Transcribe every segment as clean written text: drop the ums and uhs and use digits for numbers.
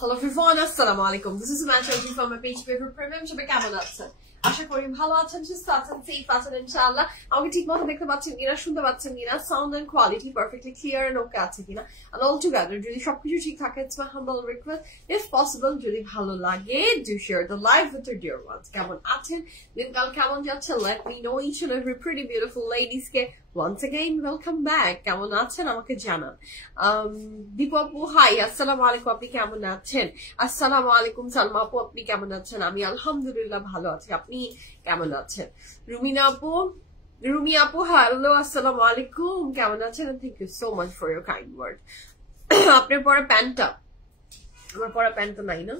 Hello everyone, assalamu alaikum. This is Mantra from my page paper premium. সবাই কেমন আছেন? আশা করি ভালো আছেন, সুস্থ আছেন, সেফ আছেন ইনশাআল্লাহ। আমাকে ঠিকমতো দেখতে পাচ্ছেন কিনা, শুনতে পাচ্ছেন কিনা, sound and quality perfectly clear and okay আছে কিনা, and all together যদি সবকিছু ঠিক থাকে, it's my humble request, if possible যদি ভালো লাগে, do share the live with your dear ones. কেমন আছেন? দিনকাল কেমন যাচ্ছে? Let me know each and every pretty beautiful ladies K once again welcome back. কেমন আছেন আমাকে জানান। দীপু আপু হাই, আসসালামু আলাইকুম, আপনি কেমন আছেন? আসসালামু আলাইকুম সালমা আপু, আপনি কেমন আছেন? আমি আলহামদুলিল্লাহ ভালো আছি, আপনি কেমন আছেন? রুমি আপু হ্যালো, আসসালামু আলাইকুম, কেমন আছেন? Thank you so much for your kind word. আপনার পরা প্যান্টটা, আমার পরা প্যান্টটা নাই না,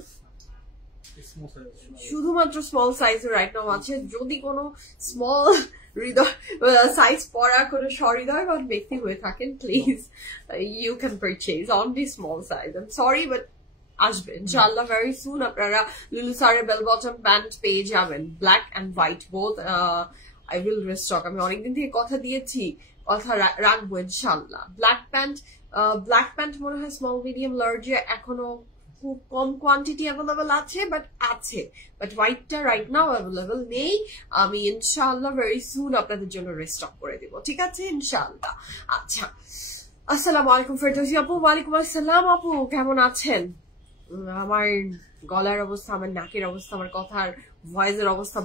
শুধুমাত্র স্মল সাইজ রাইট নাও আছে। যদি কোনো স্মল হৃদয় সাইজ পরা কোনো সহৃদয় বা ব্যক্তি হয়ে থাকেন, please you can purchase only small size. I am sorry but আসবে ইনশাআল্লাহ ভেরি সুন। আপনারা লুলু সারের বেল বটম প্যান্ট পেয়ে যাবেন, black and white both. I will restock, আমি অনেকদিন থেকে কথা দিয়েছি, কথা রাখবো ইনশাআল্লাহ। ব্ল্যাক প্যান্ট মনে হয় স্মল মিডিয়াম লার্জে এখনো খুব কম কোয়ান্টিটি অ্যাভেলেবল আছে, বাট হোয়াইটটা রাইট নাও অ্যাভেলেবল নেই। আমি ইনশাআল্লাহ ভেরি সুন আপনাদের জন্য রিস্টক করে দিব, ঠিক আছে ইনশাআল্লাহ। আচ্ছা, আসসালামু আলাইকুম ফেরদৌসী আপু। ওয়ালাইকুম আসসালাম আপু, কেমন আছেন? আমার গলার অবস্থা, আমার নাকের অবস্থা, আমার কথার ভয়েসের অবস্থা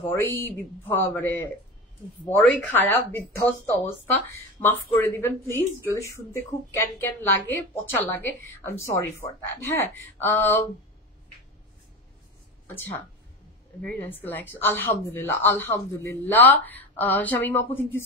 বড়ই খারাপ, বিধ্বস্ত অবস্থা, মাফ করে দিবেন প্লিজ। যদি শুনতে খুব ক্যান লাগে, পচা লাগে, I am sorry for that. হ্যাঁ, আচ্ছা, very nice collection. Alhamdulillah. Shamim Apu, thank you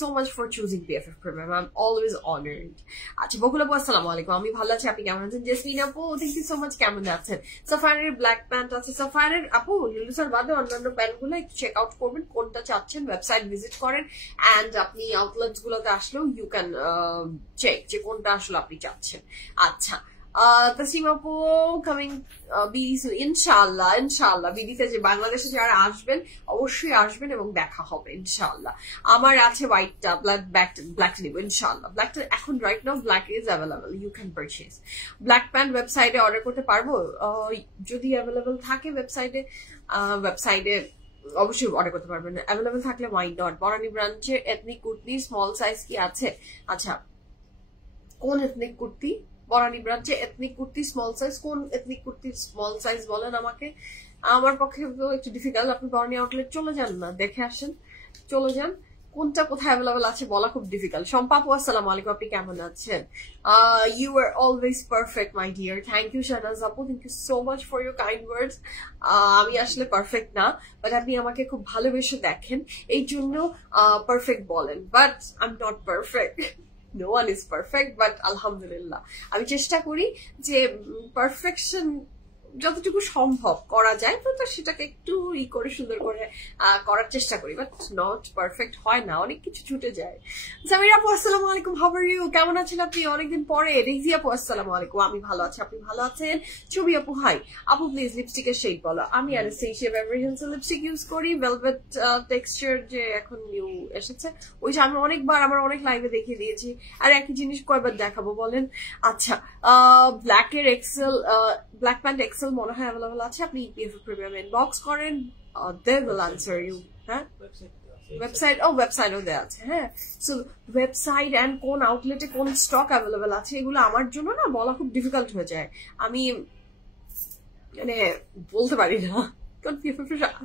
so much for choosing BFF Premium. I'm always honored. আচ্ছা, বকুল আপু আসসালামু আলাইকুম, আমি ভালো আছি, আপনি কেমন আছেন? জেসমিন আপু, thank you so much, কেমন আছেন? সাফায়ারের ব্ল্যাক প্যান্ট আছে, সাফায়ারের আপু লুলুসার বাদে অন্যান্য প্যান্ট গুলো একটু চেক আউট করবেন, কোনটা চাচ্ছেন ওয়েবসাইট ভিজিট করেন, এন্ড আপনি আউটলেটস গুলোতে আসলেও ইউ ক্যান চেক যে কোনটা আসলে আপনি চাচ্ছেন। আচ্ছা, তাসিম আপু কামিং বিডি ইনশাআল্লাহ বিডিতে যে বাংলাদেশে যারা আসবেন অবশ্যই আসবেন এবং দেখা হবে ইনশাআল্লাহ। আমার আছে হোয়াইটটা, ব্ল্যাক নিব ইনশাআল্লাহ। ব্ল্যাকটা এখন right now black is available, you can purchase. Black pant ওয়েবসাইটে অর্ডার করতে পারবো যদি অ্যাভেলেবল থাকে ওয়েবসাইটে অবশ্যই অর্ডার করতে পারবেন, অ্যাভেলেবল থাকলে ওয়াই নট। বনানী ব্রাঞ্চের এথনিক কুর্তি স্মল সাইজ কি আছে? আচ্ছা, কোন এথনিক কুর্তি? বনানী ব্রাঞ্চে এথনিক কুর্তি স্মল সাইজ, কোন এথনিক কুর্তির স্মল সাইজ বলেন আমাকে? আমার পক্ষে একটু ডিফিকাল্ট, আপনি বনানী আউটলেট চলে যান না, দেখে আসেন, চলে যান, কোনটা কোথায় অ্যাভেলেবল আছে বলা খুব ডিফিকাল্ট। শম্পা আপু আসসালামু আলাইকুম, আপনি কেমন আছেন? You are always perfect my dear, thank you Shahnaz আপু, thank you so much for your kind words. আমি আসলে পারফেক্ট না, বাট আপনি আমাকে খুব ভালোবেসে দেখেন, এই জন্য পারফেক্ট বলেন, but I am not perfect. No one is perfect, but alhamdulillah আমি চেষ্টা করি যে পারফেকশন যতটুকু সম্ভব করা যায় তো সেটাকে একটু করে সুন্দর করে করার চেষ্টা করি, বাট নট পারফেক্ট হয় না, অনেক কিছু ছুটে যায়। সামিরা আপু আসসালামু আলাইকুম, হাউ আর ইউ? কেমন আছেন আপনি? অনেকদিন পরে। রেজি আপু আসসালামু আলাইকুম, আমি ভালো আছি, আপনি ভালো আছেন? ছবি আপু হাই আপু, প্লিজ লিপস্টিকের শেড বলো। আমি অ্যানাস্টেসিয়া বেভারেজ হিলসের লিপস্টিক ইউজ করি, ভেলভেট টেক্সচার যে এখন নিউ এসেছে, ওইটা আমি অনেকবার আমার অনেক লাইভে দেখিয়ে দিয়েছি। আর একই জিনিস কয়বার দেখাবো বলেন? আচ্ছা, ব্ল্যাকের এক্সেল, ব্ল্যাক প্যান্ট এক্সেল মনে হয় অ্যাভেলেবল আছে, আপনি ইপিএফ প্রিমিয়াম ইনবক্স করেন, দে উইল আনসার ইউ। হ্যাঁ, ওয়েবসাইটও দেওয়া আছে। হ্যাঁ, সো ওয়েবসাইট অ্যান্ড কোন আউটলেটে কোন স্টক অ্যাভেলেবল আছে এগুলো আমার জন্য না বলা খুব ডিফিকাল্ট হয়ে যায়, আমি মানে বলতে পারি না, কারণ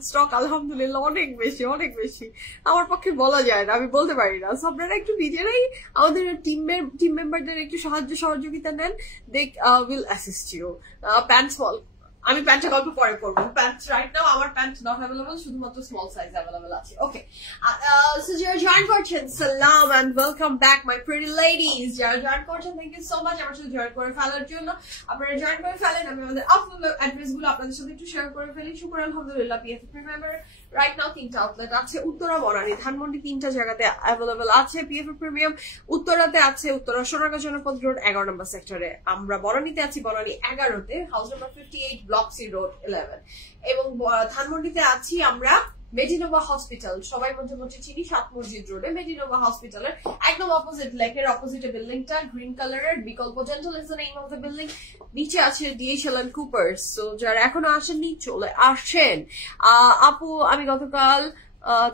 স্টক আলহামদুলিল্লাহ অনেক বেশি অনেক বেশি, আমার পক্ষে বলা যায় না, আমি বলতে পারি না। আপনারা একটু নিজেরাই আমাদের টিম মেম্বারদের একটু সহযোগিতা নেন, they will assist you. Pant small, আমি প্যান্টের গল্প পরে করবো। প্যান্ট রাইট নাও আমার প্যান্ট নট অ্যাভেলেবল, শুধুমাত্র স্মল সাইজ অ্যাভেলেবল আছে। ওকে, সো যারা জয়েন করছেন সালাম and welcome back my pretty ladies. যারা জয়েন করছেন থ্যাংক ইউ সো মাচ আমার সাথে জয়েন করে ফেলার জন্য। আপনারা জয়েন করে ফেলেন, আমি আমাদের আফুল অ্যাড্রেস গুলো আপনাদের সাথে একটু শেয়ার করে ফেলি। শুক্র আলহামদুলিল্লাহ, পিএফ প্রিমিয়ামের রাইট নাও 3টা আউটলেট আছে, উত্তরা, বনানী, ধানমন্ডি, 3টা জায়গাতে অ্যাভেলেবল আছে পিএফ প্রিমিয়াম। উত্তরাতে আছে উত্তরা সোনারগাঁ জনপদ রোড 11 নম্বর সেক্টরে, আমরা বনানীতে আছি বনানী 11-তে, house number 58, block C road 11, এবং ধানমন্ডিতে আছি আমরা মেডিনোভা হসপিটাল, সবাই মোটামুটি চিনি, 7 মসজিদ রোডে মেডিনোভা হসপিটালের একদম অপোজিট, লেকের অপোজিটে বিল্ডিংটা গ্রিন কালারের, বিকল্প dental is the name of the building. নিচে আছে ডিএইচএল এন্ড কুপার্স। সো যারা এখনো আসেননি চলে আসেন। আপু আমি গতকাল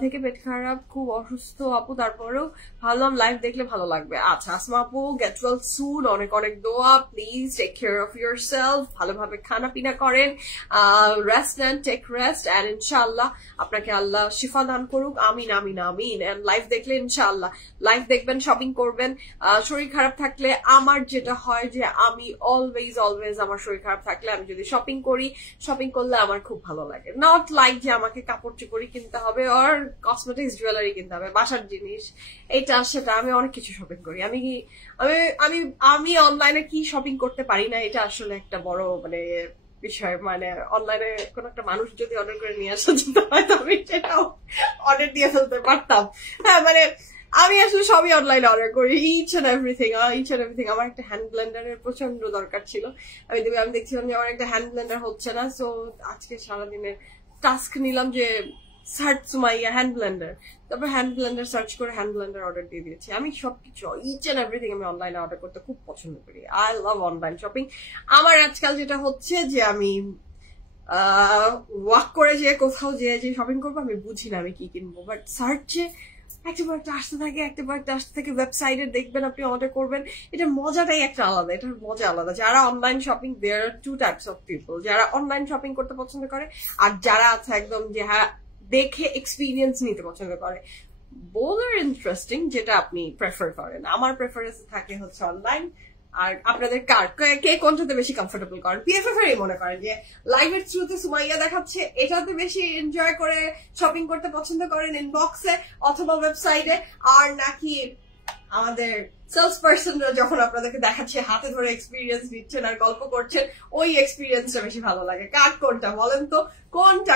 থেকে পেট খারাপ, খুব অসুস্থ আপু, তারপরেও ভাবলাম লাইভ দেখলে ভালো লাগবে। আচ্ছা আসমা আপু, গেট ওয়েল সুন, অনেক অনেক দোয়া, please take care of yourself, ভালোভাবে খানা পিনা করেন, রেস্ট নেন, টেক রেস্ট, এন্ড ইনশাআল্লাহ আপনাকে আল্লাহ শিফা দান করুক, আমিন আমিন আমিন। এন্ড লাইভ দেখলে ইনশাআল্লাহ লাইভ দেখবেন, শপিং করবেন। শরীর খারাপ থাকলে আমার যেটা হয় যে আমি অলওয়েজ আমার শরীর খারাপ থাকলে আমি যদি শপিং করি, শপিং করলে আমার খুব ভালো লাগে। নট লাইক যে আমাকে কাপড় চোপড়ি কিনতে হবে আর কসমেটিক্স জুয়েলারি কিনতে হবে, বাসার জিনিস এটা সেটা, আমি অনেক কিছু শপিং করি। আমি আমি আমি অনলাইনে কি শপিং করতে পারি না, এটা আসলে একটা বড় মানে বিষয়। মানে অনলাইনে কোন একটা মানুষ যদি অর্ডার করে নিয়ে আসা যেতে হয় তো আমি সেটাও অর্ডার দিয়ে ফেলতে পারতাম। হ্যাঁ, মানে আমি আসলে সবই অনলাইনে অর্ডার করি, ইচ এন্ড এভরিথিং। আমার একটা হ্যান্ড ব্লেন্ডারের প্রচন্ড দরকার ছিল, আমি দেখছিলাম যে আমার একটা হ্যান্ড ব্লেন্ডার হচ্ছে না, সো আজকে সারাদিনের টাস্ক নিলাম যে সার্চ সুমাইয়া হ্যান্ড ব্লেন্ডার, তারপর হ্যান্ড ব্লেন্ডার সার্চ করে হ্যান্ড ব্লেন্ডার অর্ডার দিয়ে দিয়েছি। আমি সবকিছু ইচ এন্ড এভরিথিং আমি অনলাইনে অর্ডার করতে খুব পছন্দ করি। I love online shopping. আমার আজকাল যেটা হচ্ছে যে আমি ওয়াক করে যে কোথাও যে শপিং করবো, আমি বুঝি না আমি কি কিনবো, বাট সার্চে একটা আসতে থাকে, ওয়েবসাইটে দেখবেন, আপনি অর্ডার করবেন, এটা মজাটাই একটা আলাদা, এটার মজা আলাদা। যারা online shopping, there are 2 types of people, যারা অনলাইন শপিং করতে পছন্দ করে আর যারা আছে একদম যে হ্যাঁ দেখে এক্সপিরিয়েন্স নিতে পছন্দ করে। বোথ আর ইন্টারেস্টিং, যেটা আপনি প্রেফার করেন। আমার প্রেফারেন্স থাকে হচ্ছে অনলাইন, আর আপনাদের কে কোনটাতে বেশি কমফোর্টেবল করেন? পিএফএফ এর মনে করেন যে লাইভের থ্রুতে সুমাইয়া দেখাচ্ছে, এটাতে বেশি এনজয় করে শপিং করতে পছন্দ করেন ইনবক্সে অথবা ওয়েবসাইটে, আর নাকি আমাদের সেলস পার্সনরা যখন আপনাদেরকে দেখাচ্ছে হাতে ধরে এক্সপিরিয়েন্স দিচ্ছেন আর গল্প করছেন, ওই এক্সপিরিয়েন্সটা বেশি ভালো লাগে? কার কোনটা বলেন তো?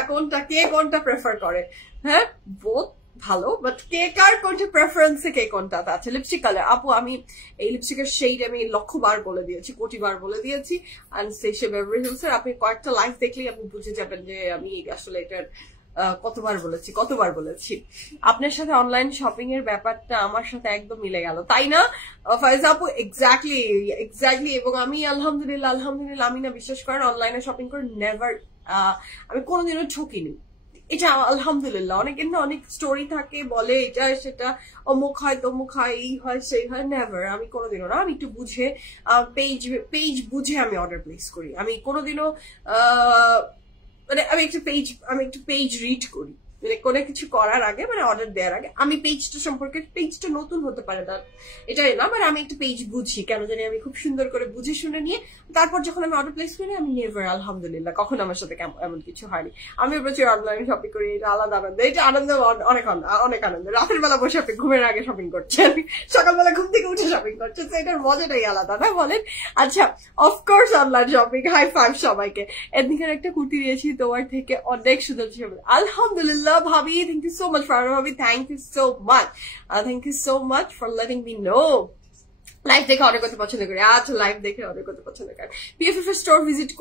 কোনটা কে কোনটা প্রেফার করে? হ্যাঁ, বোথ ভালো, বাট কে কার কোনটা প্রেফারেন্সে কে কোনটাতে আছে? লিপস্টিক কালার আপু, আমি এই লিপস্টিকের শেড আমি লক্ষবার বলে দিয়েছি, কোটিবার বলে দিয়েছি, অ্যানাস্টেসিয়া বেভারেজ হিলসের। আপনি কয়েকটা লাইভ দেখলেই আপনি বুঝে যাবেন যে আমি আসলে এটার কতবার বলেছি। আপনার সাথে অনলাইন শপিং এর ব্যাপারটা আমার সাথে একদম মিলে গেল, তাই না ফাইজা আপু? এক্স্যাক্টলি। এবং আমি আলহামদুলিল্লাহ আমি না, বিশ্বাস করেন অনলাইনে শপিং করে নেভার, আমি কোনোদিনও ঠকিনি। এটা আলহামদুলিল্লাহ। অনেকের না অনেক স্টোরি থাকে, বলে এটা সেটা, অমুক হয় তমুক হয়, এই হয় সেই হয়, নেভার। আমি কোনোদিনও না, আমি একটু বুঝে পেজ বুঝে আমি অর্ডার প্লেস করি। আমি কোনোদিনও মানে আমি একটু পেজ রিড করি, মানে কোনো কিছু করার আগে মানে অর্ডার দেওয়ার আগে আমি পেজটা সম্পর্কে, পেজটা নতুন হতে পারে না এটাই না, মানে আমি একটা পেজ বুঝি কেন জানি, আমি খুব সুন্দর করে বুঝে শুনে নিয়ে তারপর যখন আমি অর্ডার প্লেস করি, আমি নেভার আলহামদুলিল্লাহ কখন আমার সাথে এমন কিছু হয়নি। আমি প্রচুর অনলাইন শপিং করি, এটা আলাদা আনন্দ, এটা আনন্দ অনেক অনেক আনন্দ। রাতের বেলা বসে আপনি ঘুমের আগে শপিং করছেন, সকালবেলা ঘুম থেকে উঠে শপিং করছেন, তো এটার মজাটাই আলাদা না বলেন? আচ্ছা, of course online shopping, high five সবাইকে। এদিকের একটা কুর্তি দিয়েছি তোমার থেকে, অনেক সুন্দর ছিল আলহামদুলিল্লাহ ভাবি, thank you so much Farhana ভাবি, thank you so much, thank you so much for letting me know. Live দেখে অর্ডার করতে পছন্দ করি, আচ্ছা লাইভ দেখে অর্ডার করতে পছন্দ করি, পিএফএফ এর স্টোর ভিজিট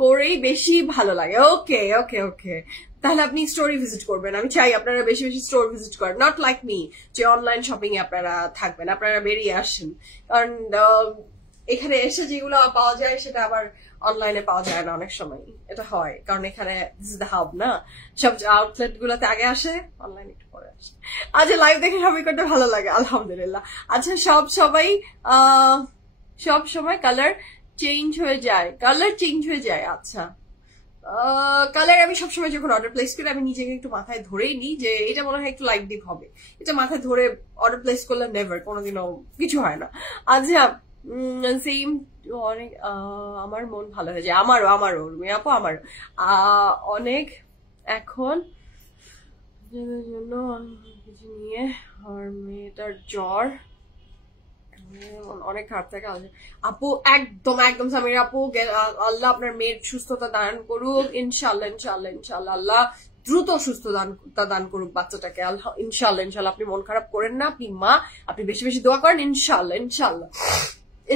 করেই বেশি ভালো লাগে। ওকে ওকে ওকে, তাহলে আপনি স্টোরে ভিজিট করবেন, আমি চাই আপনারা বেশি বেশি স্টোর ভিজিট করেন, নট লাইক মি যে অনলাইন শপিং এ আপনারা থাকবেন, আপনারা বেরিয়ে আসেন। কারণ এখানে এসে যেগুলো পাওয়া যায় সেটা আবার অনলাইনে পাওয়া যায় না অনেক সময়, এটা হয় কারণ এখানে দিস ইজ দ্য হাব না, সব আউটলেট গুলোতে আগে আসে, অনলাইনে একটু পরে আসে। আচ্ছা, লাইভ দেখে শপিং করতে ভালো লাগে আলহামদুলিল্লাহ। আচ্ছা, সব সময় কালার চেঞ্জ হয়ে যায়, কালার চেঞ্জ হয়ে যায়। আচ্ছা, কালার আমি সবসময় যখন অর্ডার প্লেস করি আমি নিজেকে একটু মাথায় ধরেই নিই যে এটা মনে হয় একটু লাইট ডিপ হবে, এটা মাথায় ধরে অর্ডার প্লেস করলে নেভার কোনোদিনও কিছু হয় না। আচ্ছা, সেম অনেক আমার মন ভালো হয়ে যায়, আমারও রুমি আপু আমারও অনেক এখন জন্য কিছু নিয়ে আর মেয়েটার জ্বর অনেক খারাপ থাকে আপু, একদম একদম সামির আপু, আল্লাহ আপনার মেয়ের সুস্থতা দান করুক ইনশাল্লাহ ইনশাল্লাহ ইনশাল্লাহ, আল্লাহ দ্রুত সুস্থতা দান করুক বাচ্চাটাকে, আল্লাহ ইনশাল্লাহ ইনশাল্লাহ। আপনি মন খারাপ করেন না, আপনি মা, আপনি বেশি বেশি দোয়া করেন, ইনশাল্লাহ ইনশাল্লাহ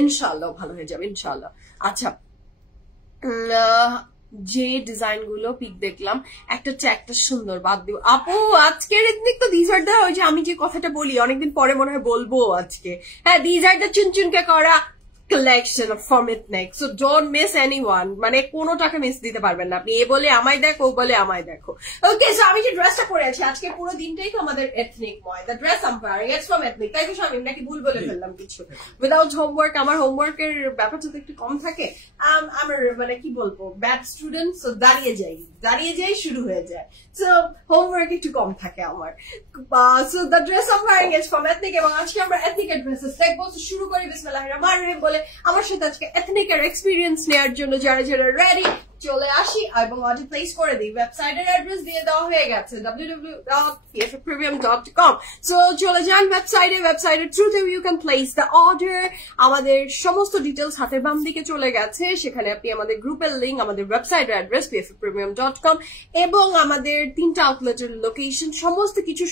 ইনশাল্লাহ ভালো হয়ে যাবে ইনশাল্লাহ। আচ্ছা, যে ডিজাইন গুলো পিক দেখলাম একটা সুন্দর বাদ দিব আপু, আজকের এথনিক তো দিস আর দা, ওই যে আমি যে কথাটা বলি অনেকদিন পরে মনে হয় বলবো আজকে, হ্যাঁ দিস আর দা চুনচুনকে করা collection from ethnic, so don't miss anyone, মানে কোনোটাকে মিস দিতে পারবেন না আপনি, এ বলে আমায় দেখো, ও বলে আমায় দেখো। ওকে, সো আমি যে ড্রেসটা পরে আছি আজকে পুরো দিনটাই তো আমাদের এথনিক ময়, the dress I am wearing it's from Ethnic, তাই তো আমি নাকি ভুল বলে ফেললাম কিছু? উইদাউট হোমওয়ার্ক, আমার হোমওয়ার্কের ব্যাপারটা তো একটু কম থাকে, আমার মানে কি বলবো ব্যাড স্টুডেন্ট, সো দাঁড়িয়ে যাই শুরু হয়ে যায়, সো হোমওয়ার্ক একটু কম থাকে আমার। So the dress I am wearing is from Ethnic, এবং আজকে আমরা এথনিকের ড্রেসেস দেখবো। শুরু করি বিসমিল্লাহির রহমানির রহিম বলে আমার সাথে আজকে এথনিকের এক্সপিরিয়েন্স নেওয়ার জন্য যারা যারা রেডি চলে আসি এবং অর্ডার প্লেস করে দিই। ওয়েবসাইটের অ্যাড্রেস দিয়ে দেওয়া হয়ে গেছে www.pffpremium.com, সো চলে যান ওয়েবসাইটের থ্রুতে you can place the order. আমাদের সমস্ত ডিটেলস হাতের বাম দিকে চলে গেছে, সেখানে আপনি আমাদের গ্রুপের লিঙ্ক, আমাদের ওয়েবসাইটের অ্যাড্রেস pffpremium.com এবং আমাদের 3টা আউটলেটের লোকেশন, সমস্ত কিছু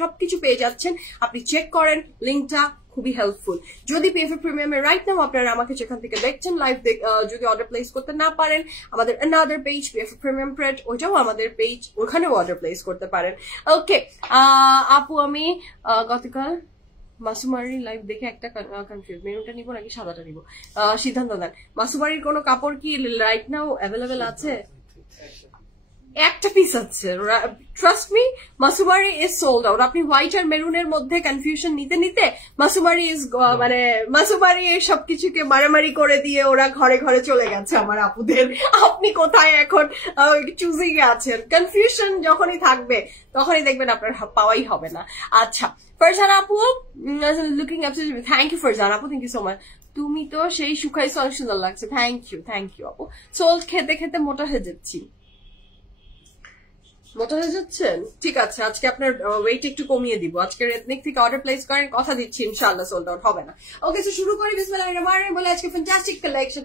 সবকিছু পেয়ে যাচ্ছেন। আপনি চেক করেন, লিঙ্কটা খুবই হেল্পফুল। যদি পিএফএফ প্রিমিয়ামে রাইট নাও আপনারা আমাকে যেখান থেকে দেখছেন লাইভ, যদি অর্ডার প্লেস করতে না পারেন, আমাদের অ্যানাদার পেজ পিএফএফ প্রিমিয়াম প্রেড, ওইটাও আমাদের পেজ, ওখানেও অর্ডার প্লেস করতে পারেন। ওকে আপু, আমি গতকাল মাসুমারির লাইভ দেখে একটা কনফিউজ, মেরুনটা নিবো নাকি সাদাটা নিবো, সিদ্ধান্ত দেন। মাসুমারির কোনো কাপড় কি রাইট নাও অ্যাভেলেবেল আছে? একটা পিস আছে, trust me, Mausummery is sold out. আপনি হোয়াইট আর মেরুনের মধ্যে কনফিউশন নিতে নিতে মাসুমারি ইজ মানে মাসুমারি সবকিছুকে মারামারি করে দিয়ে ওরা ঘরে ঘরে চলে গেছে আমার আপুদের। আপনি কোথায় এখন চুজিং এ আছেন? কনফিউশন যখনই থাকবে তখনই দেখবেন আপনার পাওয়াই হবে না। আচ্ছা, ফারজানা আপু, looking absolutely, thank you Farzana আপু, থ্যাংক ইউ সো মাচ। তুমি তো সেই শুকাইছো, অনেক সুন্দর লাগছে, থ্যাংক ইউ আপু। সোল খেতে খেতে মোটা হয়ে যাচ্ছি। মোটা হয়ে যাচ্ছেন? ঠিক আছে, আজকে আপনার ওয়েট একটু কমিয়ে দিব। আজকের এথনিক থেকে অর্ডার প্লেস করেন, কথা দিচ্ছি ইনশাআল্লাহ সোল্ড আউট হবে না। ওকে, তো শুরু করি বিসমিল্লাহির রহমানির রহিম বলে আজকে ফ্যান্টাস্টিক কালেকশন।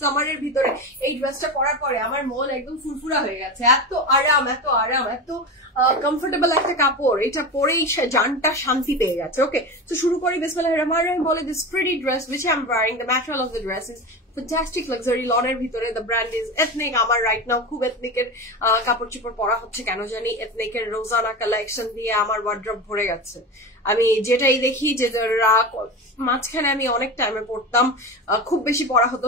সামারের ভিতরে এই ড্রেসটা পরার পরে আমার মন একদম ফুরফুরা হয়ে গেছে, এত আরাম এত কমফোর্টেবল একটা কাপড়, এটা পরেই জানটা শান্তি পেয়ে গেছে। ওকে, তো শুরু করি বিসমিল্লাহির রহমানির রহিম বলে this pretty dress which I am wearing, the material of the dress is fantastic luxury লনের ভিতরে, the brand is ethnic। আমার রাইট নাও খুব এথনিকের কাপড় চোপড় পরা হচ্ছে, কেন জানি এথনিকের রোজানা কালেকশন দিয়ে আমার ওয়ার্ড্রপ ভরে গেছে। আমি যেটাই দেখি যে মাঝখানে আমি অনেক টাইমে পড়তাম, খুব বেশি পড়া হতো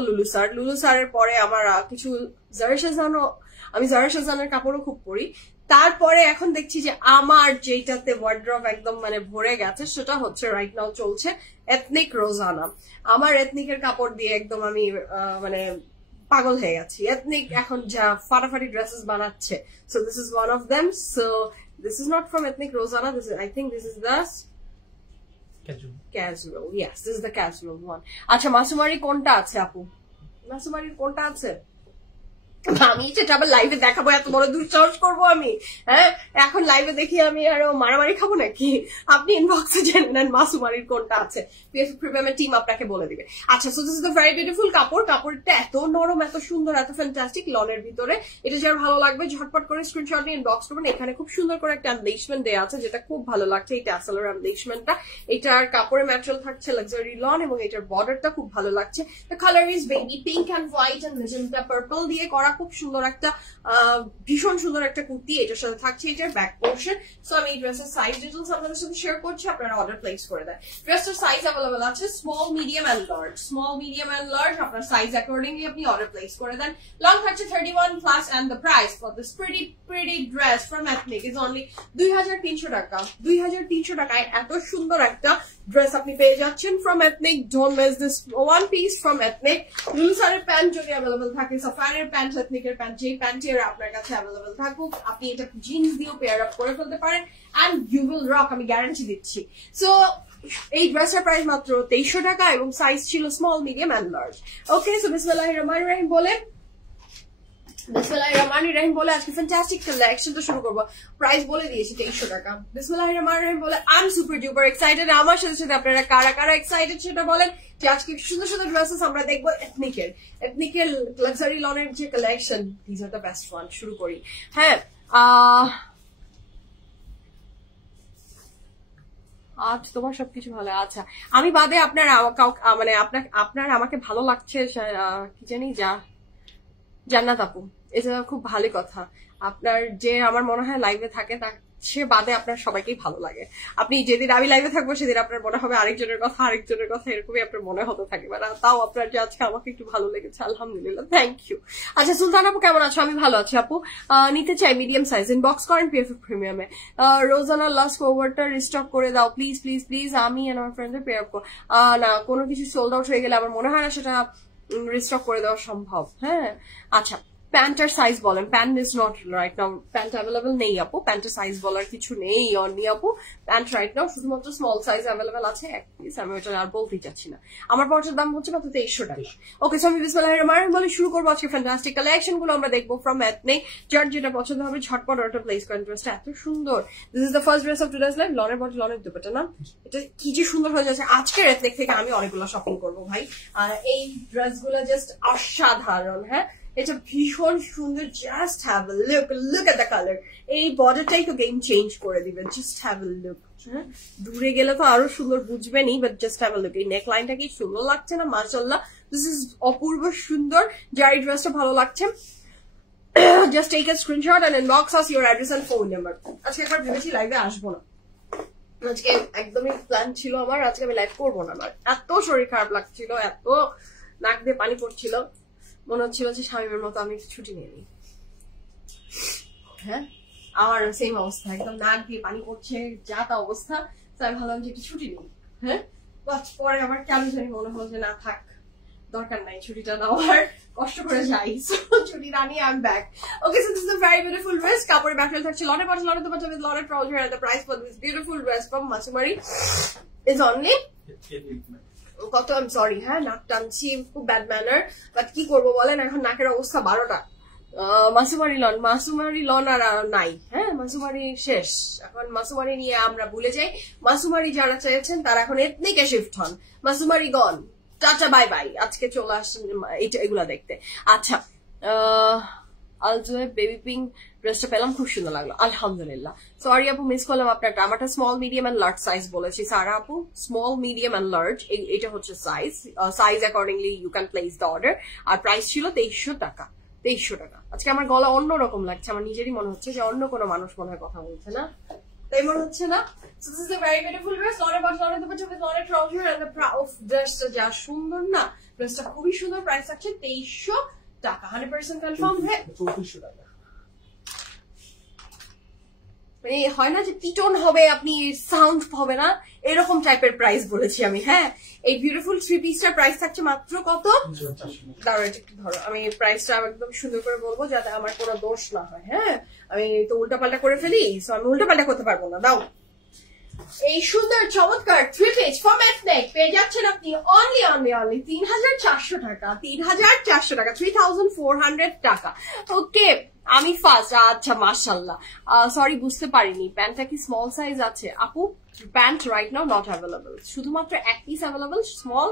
লুলুসারের পরে আমার কিছু আমি জারা শাহজানের কাপড়ও খুব পরি। তারপরে এখন দেখছি যে আমার যেটাতে ওয়ার্ড্রপ একদম মানে ভরে গেছে সেটা হচ্ছে রাইট নাও চলছে এথনিক রোজানা। আমার এথনিকের কাপড় দিয়ে একদম আমি মানে পাগল হয়ে গেছি এথনিক এখন যা ফাটাফাটি ড্রেসেস বানাচ্ছে so this is one of them so this is not from Ethnic Rozana this I think this is the casual yes this is the casual one আচ্ছা মাসুমারি কোনটা আছে আপু মাসুমারির কোনটা আছে আমি সেটা আবার লাইভে দেখাবো এত বড় দুঃসাহস করবো আমি হ্যাঁ এখন লাইভে দেখি আমি আরো মারামারি খাবো নাকি আপনি ইনবক্সে জেনে নেন মাসুমারির কোনটা আছে পিএফ প্রিমিয়ামের টিম আপনাকে বলে দিবে আচ্ছা so this is the very beautiful কাপড়টা এত নরম এত সুন্দর এত ফ্যান্টাস্টিক লনের ভিতরে এটা যার ভালো লাগবে ঝটপট করে স্ক্রিনশট নিয়ে ইনবক্স করবেন এখানে খুব সুন্দর করে একটা এমব্লিশমেন্ট দেওয়া আছে যেটা খুব ভালো লাগছে এই ট্যাসেলের এমব্লিশমেন্টটা এটার কাপড়ের ম্যাটেরিয়াল থাকছে লাক্সারি লন এবং এটার বর্ডারটা খুব ভালো লাগছে the colour is baby pink and white and magenta purple দিয়ে করা খুব সুন্দর একটা ভীষণ সুন্দর একটা কুর্তি এটার সাথে থাকছে এটার ব্যাক পোর্শন সো আমি এই ড্রেসের সাইজ ডিটেইলস আপনাদের সাথে শেয়ার করছি আপনারা অর্ডার প্লেস করে দেন ড্রেসের সাইজ अवेलेबल আছে স্মল মিডিয়াম এন্ড লার্জ আপনার সাইজ অ্যাকর্ডিংলি আপনি অর্ডার প্লেস করে দেন লং থাকছে 31 plus and the price for this pretty dress from Ethnic is only 2300 টাকা 2300 টাকায় এত সুন্দর একটা ড্রেস আপনি পেয়ে যাচ্ছেন from Ethnic don't miss this one piece from Ethnic লুসারের প্যান্ট যদি अवेलेबल থাকে সাফারের প্যান্ট এথনিকের প্যান্ট যে প্যান্টের আপনার কাছে अवेलेबल থাকুক আপনি এটা জিন্স দিয়েও পেয়ার আপ করে ফেলতে পারেন এন্ড ইউ উইল রক আমি গ্যারান্টি দিচ্ছি সো এই ড্রেসের প্রাইস মাত্র 2300 টাকা এবং সাইজ ছিল small medium and large okay so বিসমিল্লাহির রহমানির রহিম বলে বিসমিল্লাহির রহমানির রহিম বলে আজকে ফ্যান্টাস্টিক কালেকশনটা শুরু করব প্রাইস বলে দিয়েছি 2300 টাকা বিসমিল্লাহির রহমানির রহিম বলে I am super duper excited আমার সাথে সাথে আপনারা কারা কারা এক্সাইটেড সেটা বলেন যে আজকে সুন্দর সুন্দর ড্রেসেস আমরা দেখবো এথনিকের লাক্সারি লনের যে collection this are the best one শুরু করি হ্যাঁ আচ্ছা তোমার সবকিছু ভালো আচ্ছা আমি বাদে আপনার মানে আপনার আমাকে ভালো লাগছে কি জানি জান্নাত আপু এটা খুব ভালো কথা আপনার যে আমার মনে হয় লাইভে থাকে সে বাদে আপনার সবাইকেই ভালো লাগে আপনি যেদিন আমি লাইভে থাকবো সেদিন আপনার মনে হবে আরেকজনের কথা এরকমই আপনার মনে হতে থাকে তাও আপনার যে আজকে আমাকে একটু ভালো লেগেছে আলহামদুলিল্লাহ থ্যাংক ইউ আচ্ছা সুলতান আপু কেমন আছো আমি ভালো আছি আপু নিতে চাই মিডিয়াম সাইজ ইনবক্স করেন পিএফ প্রিমিয়ামে রোজানা লাস্ট ওভারটা রিস্টক করে দাও প্লিজ প্লিজ প্লিজ আমি আমার ফ্রেন্ডদের পেয়ার না কোনো কিছু সোল্ড আউট হয়ে গেলে আমার মনে হয় না সেটা রিস্টক করে দেওয়া সম্ভব হ্যাঁ আচ্ছা প্যান্টের সাইজ বলেন pant is not right now pant available নেই আপু প্যান্টের সাইজ বলার কিছু নেই অনলি আপু প্যান্ট রাইট নাও শুধুমাত্র স্মল সাইজ অ্যাভেলেবল আছে এক পিস আমি ওটা আর বলতেই চাচ্ছি না আমার পর্যায়ের দাম হচ্ছে মাত্র 2300 টাকা ওকে সো আমি বিসমিল্লাহির রহমানির বলে শুরু করবো আজকে ফ্যান্টাস্টিক কালেকশন গুলো আমরা দেখবো ফ্রম এথনিক যার যেটা পছন্দ হবে ঝটপট অর্ডার প্লেস করেন ড্রেসটা এত সুন্দর this is the first dress of today's live লনের বডি লনের দুপাট্টা না এটা কি যে সুন্দর হয়ে যাচ্ছে আজকের এথনিক থেকে আমি অনেকগুলো শপিং করবো ভাই আর এই ড্রেসগুলো জাস্ট অসাধারণ হ্যাঁ এটা ভীষণ সুন্দর just have a look at the colour এই বর্ডারটাই তো গেম চেঞ্জ করে দিবেন জাস্ট হ্যাভ আ লুক দূরে গেলে তো আরো সুন্দর বুঝবেনই but just have a look এই নেক লাইনটা কি সুন্দর লাগছে না মাশাআল্লাহ দিস ইজ অপূর্ব সুন্দর যার এই ড্রেসটা ভালো লাগছে just take a screenshot and inbox us your address and phone number আজকে একবার ভেবেছি লাইভে আসবো না আজকে একদমই প্ল্যান ছিল আমার আজকে আমি লাইভ করবো না আমার এত শরীর খারাপ লাগছিল এত নাক দিয়ে পানি পড়ছিল মনে হচ্ছিল যে স্বামীর মতো আমি ছুটি নিয়ে নিই হ্যাঁ আমার সেম অবস্থা একদম নাক দিয়ে পানি পড়ছে যা তা অবস্থা তাই ভাবলাম যে একটু ছুটি নিই হ্যাঁ পরে আবার কেন জানি মনে হলো যে না থাক দরকার নাই ছুটিটা নেওয়ার কষ্ট করে যাই ছুটি না নিয়ে I am back okay so this is a very beautiful dress কাপড়ের ম্যাটেরিয়াল থাকছে লনের বটল লনের দুপাট্টা উইথ লনের trouser and the price for this beautiful dress from Mausummery is only কত আই এম সরি হ্যাঁ নাক টানছি খুব ব্যাড ম্যানার বাট কি করবো বলেন এখন নাকের অবস্থা 12টা মাসুমারি লন আর নাই হ্যাঁ মাসুমারি শেষ এখন মাসুমারি নিয়ে আমরা ভুলে যাই মাসুমারি যারা চেয়েছেন তারা এখন এথনিকে শিফট হন মাসুমারি গন টাটা বাই বাই আজকে চলে আসছেন এগুলা দেখতে আচ্ছা আলজোয়ে বেবি পিঙ্ক ড্রেসটা পেলাম খুব সুন্দর লাগলো আলহামদুলিল্লাহ সরি আপু মিস করলাম আপনারটা আমারটা small medium and large size বলেছি সারা আপু স্মল মিডিয়াম এন্ড লার্জ এটা হচ্ছে size accordingly you can place the order আর প্রাইস ছিল 2300 টাকা আজকে আমার গলা অন্যরকম লাগছে আমার নিজেরই মনে হচ্ছে যে অন্য কোনো মানুষ মনে হয় কথা বলছে না তাই মনে হচ্ছে না So this is a very beautiful dress. লনের বটল লনের দুপাট্টা with লনের ট্রাউজার and the ড্রেসটা যা সুন্দর না ড্রেসটা খুবই সুন্দর প্রাইস আছে 2300 টাকা 100% কনফার্ম হ্যাঁ 3400 টাকা মানে হয় না যে টিটোন হবে, আপনি সাউন্ড হবে না, এরকম টাইপের প্রাইস বলেছি আমি। হ্যাঁ, এই বিউটিফুল 3 পিসটার প্রাইস থাকছে মাত্র কত? দাঁড়াও এটা একটু ধরো, আমি প্রাইসটা একদম সুন্দর করে বলবো যাতে আমার কোনো দোষ না হয়। হ্যাঁ, আমি তো উল্টাপাল্টা করে ফেলি, সো আমি উল্টাপাল্টা করতে পারবো না। দাও, এই সুন্দর চমৎকার 3 পিস ফ্রম এথনিক পেয়ে যাচ্ছেন আপনি অনলি 3,400 টাকা, 3,400 টাকা, 3,400 টাকা। ওকে, আমি ফার্স্ট। আচ্ছা, মাশাআল্লাহ, সরি বুঝতে পারিনি, প্যান্টটা কি স্মল সাইজ আছে? আপু pant right now not available, শুধুমাত্র এক পিস অ্যাভেলেবল স্মল,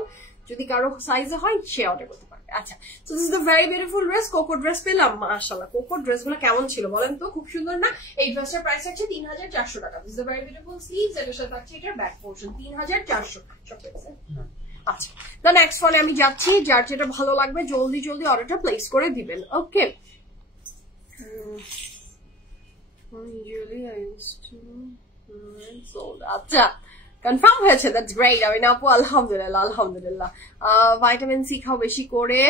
যদি কারো সাইজে হয় সে অর্ডার করতে পারবে। আচ্ছা, so this is the very beautiful dress. Cocoa dress পেলাম, মাশাআল্লাহ। কোকো ড্রেস গুলো কেমন ছিল বলেন তো? খুব সুন্দর না? এই ড্রেসটার প্রাইস আছে 3,400 টাকা। This is the very beautiful sleeves, এর সাথে থাকছে এটার ব্যাক পোরশন। 3,400 সব পেয়েছে। আচ্ছা, তো নেক্সট ফলে আমি যাচ্ছি, যার যেটা ভালো লাগবে জলদি জলদি অর্ডারটা প্লেস করে দিবেন। ওকে, আচ্ছা কনফার্ম হয়েছে, দ্যাটস গ্রেট। আমি না আপু, আলহামদুলিল্লাহ আলহামদুলিল্লাহ। ভাইটামিন সি খাও বেশি করে।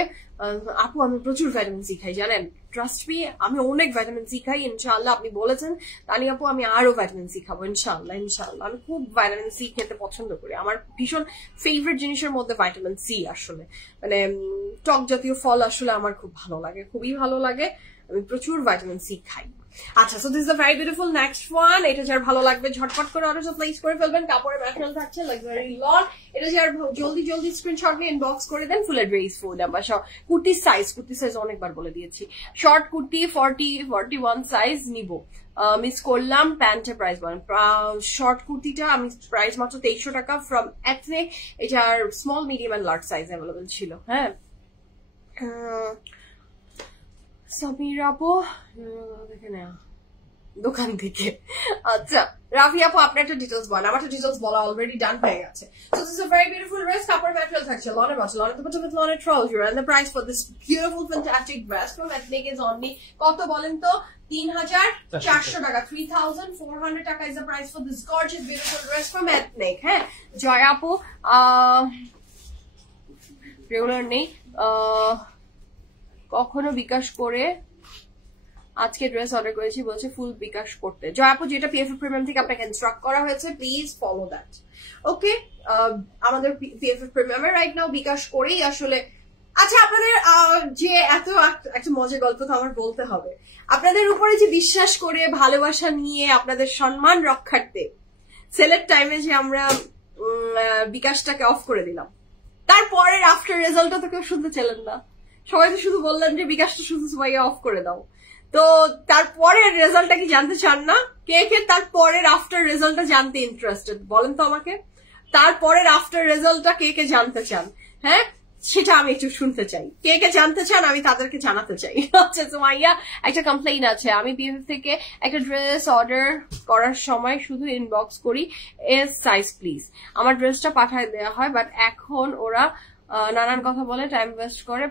আপু আমি প্রচুর ভাইটামিন সি খাই, জানেন, ট্রাস্ট মি, আমি অনেক ভাইটামিন সি খাই। ইনশাআল্লাহ আপনি বলেছেন তানি আপু, আমি আরো ভাইটামিন সি খাবো ইনশাআল্লাহ ইনশাআল্লাহ। আমি খুব ভাইটামিন সি খেতে পছন্দ করি, আমার ভীষণ ফেভারিট জিনিসের মধ্যে ভাইটামিন সি। আসলে মানে টক জাতীয় ফল আসলে আমার খুব ভালো লাগে, খুবই ভালো লাগে। আমি প্রচুর ভাইটামিন সি খাই। আচ্ছা, so this is the very beautiful next one. এটা যার ভালো লাগবে ঝটপট করে অর্ডারটা প্লেস করে ফেলবেন। কাপড়ের ম্যাটেরিয়াল থাকছে লাক্সারি লন। এটা যার জলদি জলদি স্ক্রিনশট নিয়ে ইনবক্স করে দেন। Full address, phone number, kurti size অনেকবার বলে দিয়েছি। শর্ট কুর্তি 41 সাইজ নিব, মিস করলাম। প্যান্টের প্রাইস বলেন। শর্ট কুর্তিটা আমি প্রাইস মাত্র 2300 টাকা ফ্রম এথনিক। এটার small, medium and large size available ছিল। হ্যাঁ, সামির আপু দেখে না দোকান থেকে। আচ্ছা, রাফি আপু আপনার একটা ডিটেলস বলেন। আমার একটা ডিটেলস বলা অলরেডি ডান হয়ে গেছে। So this is a very beautiful dress. কাপড় ম্যাটেরিয়াল থাকছে লনের বাস, লনের দুপাট্টা with লনের trouser, and the price for this beautiful fantastic dress from Ethnic is only কত বলেন তো? 3,400 টাকা। 3,400 টাকা is the price for this gorgeous beautiful dress from Ethnic. হ্যাঁ, জয় আপু রেগুলার নেই, কখনো বিকাশ করে আজকে ড্রেস অর্ডার করেছি, বলছে ফুল বিকাশ করতে। জয় আপু, যেটা পিএফএফ প্রিমিয়াম থেকে আপনাকে ইনস্ট্রাক্ট করা হয়েছে, প্লিজ ফলো দ্যাট। ওকে, আমাদের পিএফএফ প্রিমিয়ামে রাইট নাও বিকাশ করেই আসলে। আচ্ছা, আপনাদের যে এত একটা মজার গল্প তো আমার বলতে হবে। আপনাদের উপরে যে বিশ্বাস করে ভালোবাসা নিয়ে আপনাদের সম্মান রক্ষার্থে সেলের টাইমে যে আমরা বিকাশটাকে অফ করে দিলাম, তারপরের আফটার রেজাল্টটা তো কেউ শুনতে চাইলেন না। সবাই তো শুধু বললেন যে বিকাশটা শুধু সবাইকে অফ করে দাও। তো তারপরের রেজাল্টটা কি জানতে চান না? কে কে তারপরের আফটার রেজাল্টটা জানতে ইন্টারেস্টেড বলেন তো আমাকে? তারপরের আফটার রেজাল্টটা কে কে জানতে চান? হ্যাঁ, সেটা আমি একটু শুনতে চাই। কে কে জানতে চান আমি তাদেরকে জানাতে চাই। আচ্ছা, তো মাইয়া একটা কমপ্লেইন আছে, আমি পিএফএফ থেকে একটা ড্রেস অর্ডার করার সময় শুধু ইনবক্স করি এস সাইজ প্লিজ। আমার ড্রেসটা পাঠায় দেওয়া হয়, বাট এখন ওরা নানান কথা বলে, টাইম ওয়েস্ট করে,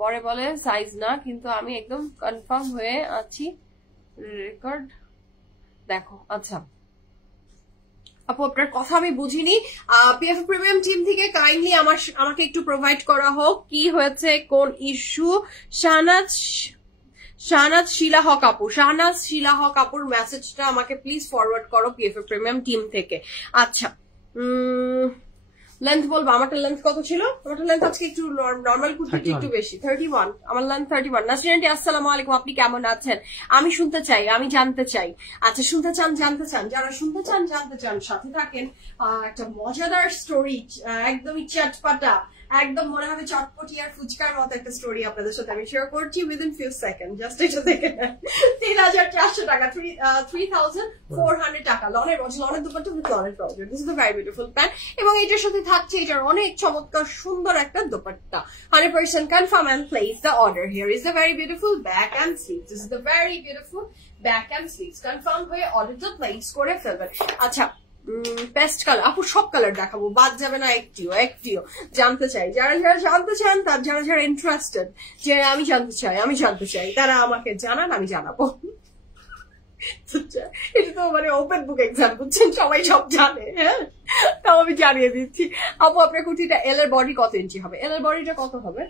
পরে বলে সাইজ না, কিন্তু আমি একদম কনফার্ম হয়ে আছি। রেকর্ড দেখো। আচ্ছা আপু, আপনার কথা আমি বুঝিনি। পিএফ প্রিমিয়াম টিম থেকে কাইন্ডলি আমাকে একটু প্রোভাইড করা হোক কি হয়েছে, কোন ইস্যু। শাহনাজ শিলা হক আপু, শাহনাজ শিলা হক আপুর মেসেজটা আমাকে প্লিজ ফরওয়ার্ড করো পিএফ প্রিমিয়াম টিম থেকে। আচ্ছা, লেন্থ বলবো। আমারটা লেন্থ কত ছিল? আমারটা লেন্থ আজকে একটু নর্মাল কুর্তিটি একটু বেশি, 31। আমার লেন্থ 31। নাসরিন আন্টি আসসালামু আলাইকুম, আপনি কেমন আছেন? আমি শুনতে চাই, আমি জানতে চাই। আচ্ছা, শুনতে চান, জানতে চান, যারা শুনতে চান, জানতে চান, সাথে থাকেন। একটা মজাদার স্টোরি, একদমই চটপাটা, একদম মনে হবে চটপটি আর ফুচকার মতো একটা স্টোরি আপনাদের সাথে আমি শেয়ার করছি উইদিন ফিউ সেকেন্ড। জাস্ট এটা দেখে 3,400 টাকা, 3,400 টাকা। লনের দুপাট্টা উইথ লনের trouser. This is a very beautiful pant, এবং এটার সাথে থাকছে এটার অনেক চমৎকার সুন্দর একটা dupatta. 100% confirm and place the order. Here is the very beautiful back and sleeves. This is the very beautiful back and sleeves. Confirm হয়ে অর্ডারটা প্লেস করে ফেলবেন। আচ্ছা, পেস্ট কালার আপু, সব কালার দেখাবো, বাদ যাবে না একটিও। জানতে চাই, যারা জানতে চান, তার যারা ইন্টারেস্টেড যে আমি জানতে চাই তারা আমাকে জানান, আমি জানাবো। এটা তো মানে ওপেন বুক এক্সাম, বুঝছেন, সবাই সব জানে। হ্যাঁ, তাও আমি জানিয়ে দিচ্ছি। আপু, আপনার কুর্তিটা এল এর বডি কত ইঞ্চি হবে? এল এর বডিটা কত হবে?